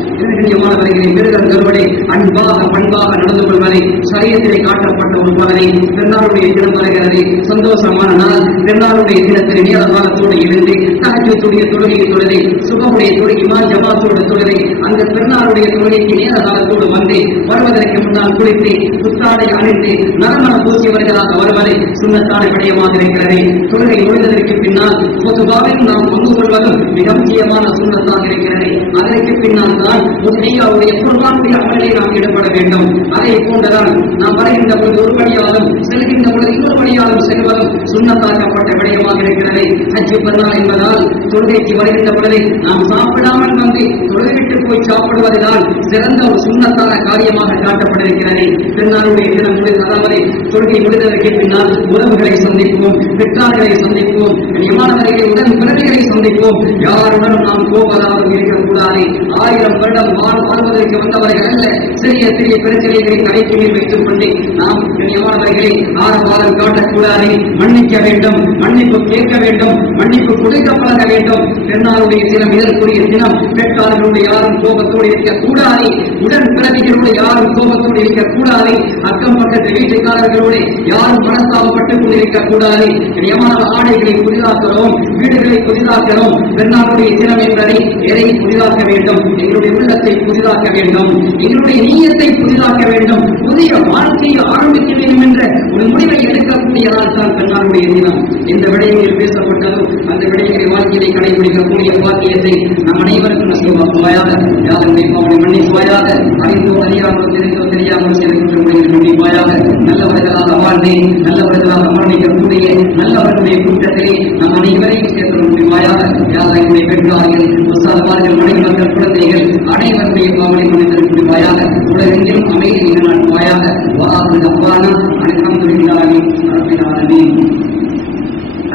மாணவர்களை மிருகங்களோடு அன்பாக பண்பாக நடந்து கொள்வதை சரியத்திலே காட்டப்பட்ட ஒரு பலனை பெருநாளுடைய தினம் வருகிறது. சந்தோஷமான நாள். பெருநாளுடைய தினத்திலே நேரமானத்தோடு இருந்து தஹஜ்ஜுடைய தொழுகையை தொழுதை, சுபஹுடைய தொழுகை, இமாம் ஜமாத்தோடு தொழுதை, அந்த பெருநாளுடைய தொழுகைக்கு நேரகாலத்தோடு வந்து வருவதற்கு முன்னால் குளித்து புத்தாடை அணிந்து நறுமணம் பூசியவர்களாக வருவதை சுண்ணத்தான விடயமாக இருக்கிறது. தொழுகை முடிந்ததற்கு பின்னால் பொதுவாக நாம் பங்கு கொள்வதும் மிக முக்கியமான சுண்ணத்தாக இருக்கிறது. அதற்கு பின்னால் தான் உதவியாவுடைய குர்பானுடைய அமலை நாம் ஈடுபட வேண்டும். அதை போன்றுதான் நாம் வருகின்ற பொழுது ஒரு வழியாலும் செல்கின்ற பொழுது இன்னொரு வழியாலும் செல்வதும் சுண்ணத்தாக்கப்பட்ட விடயமாக இருக்கிறது. ஹஜ்ஜு பெருநாள் என்பதால் தொழுகைக்கு வருகின்ற பொழுது நாம் சாப்பிடாமல் வந்து தொழுகைவிட்டு போய் சாப்பிடுவதுதான் சிறந்த ஒரு சுண்ணத்தான காரியமாக காட்டப்பட்டிருக்கிறது. பெருநாளுடைய தினம் அதாவது தொழுகை முடிந்ததற்கு பின்னால் உறவுகளை சந்திப்போம், பெற்றார்களை சந்திப்போம், கண்ணியமானவர்களை உடன் பிறவிகளை சந்திப்போம். யாருடன் நாம் கோபதாகவும் இருக்கக்கூடாது. 1000 வருடம் வாழ்வதற்கு வந்தவர்கள் அல்ல. சிறிய சிறிய பிரச்சனைகளை கடைக்கு மேல் வைத்துக் கொண்டு நாம் கண்ணியமானவர்களை ஆரவாரம் காட்டக்கூடாது. மன்னிக்க வேண்டும், மன்னிப்பு கேட்க வேண்டும், மன்னிப்பு கொடுக்க பழக வேண்டும். பெருநாளுடைய தினம் இதற்குரிய தினம். பெற்றார்களுடைய யாரும் கோபத்தோடு இருக்கக்கூடாது. உடன் பிறவிகளோடு யாரும் கோபத்தோடு இருக்கக்கூடாது. அக்கம் பக்கத்து வீட்டுக்காரர்களோடு யாரும் மனஸ்தாபப்பட்டுக் கொண்டிருக்கக்கூடாது. கண்ணியமான ஆடைகளை புதிதாக்கிறோம், வீடுகளை புதிதாக்கிறோம். பெருநாளுடைய தினம் என்பதை எதை புதிதாக்க வேண்டும்? எங்களுடைய உள்ளத்தை புதிதாக்க வேண்டும், எங்களுடைய நீயத்தை புதிதாக்க வேண்டும், புதிய வாழ்க்கையை ஆரம்பிக்க வேண்டும் என்ற ஒரு முடிவை எடுக்கக்கூடிய நாள் தான் பெருநாளுடைய தினம். இந்த விடயங்களில் பேசப்பட்டதோ அந்த விடயங்களை வாழ்க்கையை கடைபிடிக்கக்கூடிய பாக்கியத்தை நம் அனைவருக்கும் நசீபாக்குவாயாக. யாரும் அவனை மன்னிப்பாயாக. அறிந்தோ அறியாமல் தெரிந்தோ தெரியாமல் செய்த முறையில் மன்னிப்பாயாக. நல்லவர்களாக வாழ்ந்தே நல்லவர்களாக மரணிக்கக்கூடிய நல்லவர்களுடைய கூட்டத்திலே நம் அனைவரையும் சேர்த்து முடிவாயாக. யாரும் என்னுடைய பெற்றார்கள், உற்சாகவார்கள், மனைவர்கள், குழந்தைகள் அனைவருடைய பாவனை மனிதர்கள் முடிவாயாக. உலகெங்கிலும் அமைதி நடத்துவாயாக. வாக்கு அவ்வானா அல்ஹம்துலில்லாஹி ரப்பில் ஆலமீன்.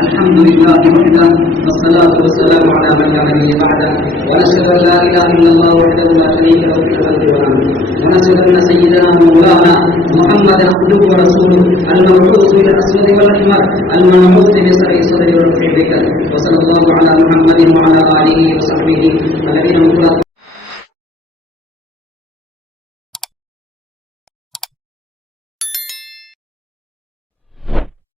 அல்ஹம்துலில்லாஹி வஹ்தஹு والصلاة والسلام على من لا نبي بعده ونشهد أن لا إله إلا الله وحده لا شريك له في الأرض والأرض ونشهد أن سيدنا مولانا محمدا عبده ورسوله المبعوث إلى الأسود والأحمر المنعوت بسر صدر والرفع بك وصلى الله على محمد وعلى آله وصحبه الذين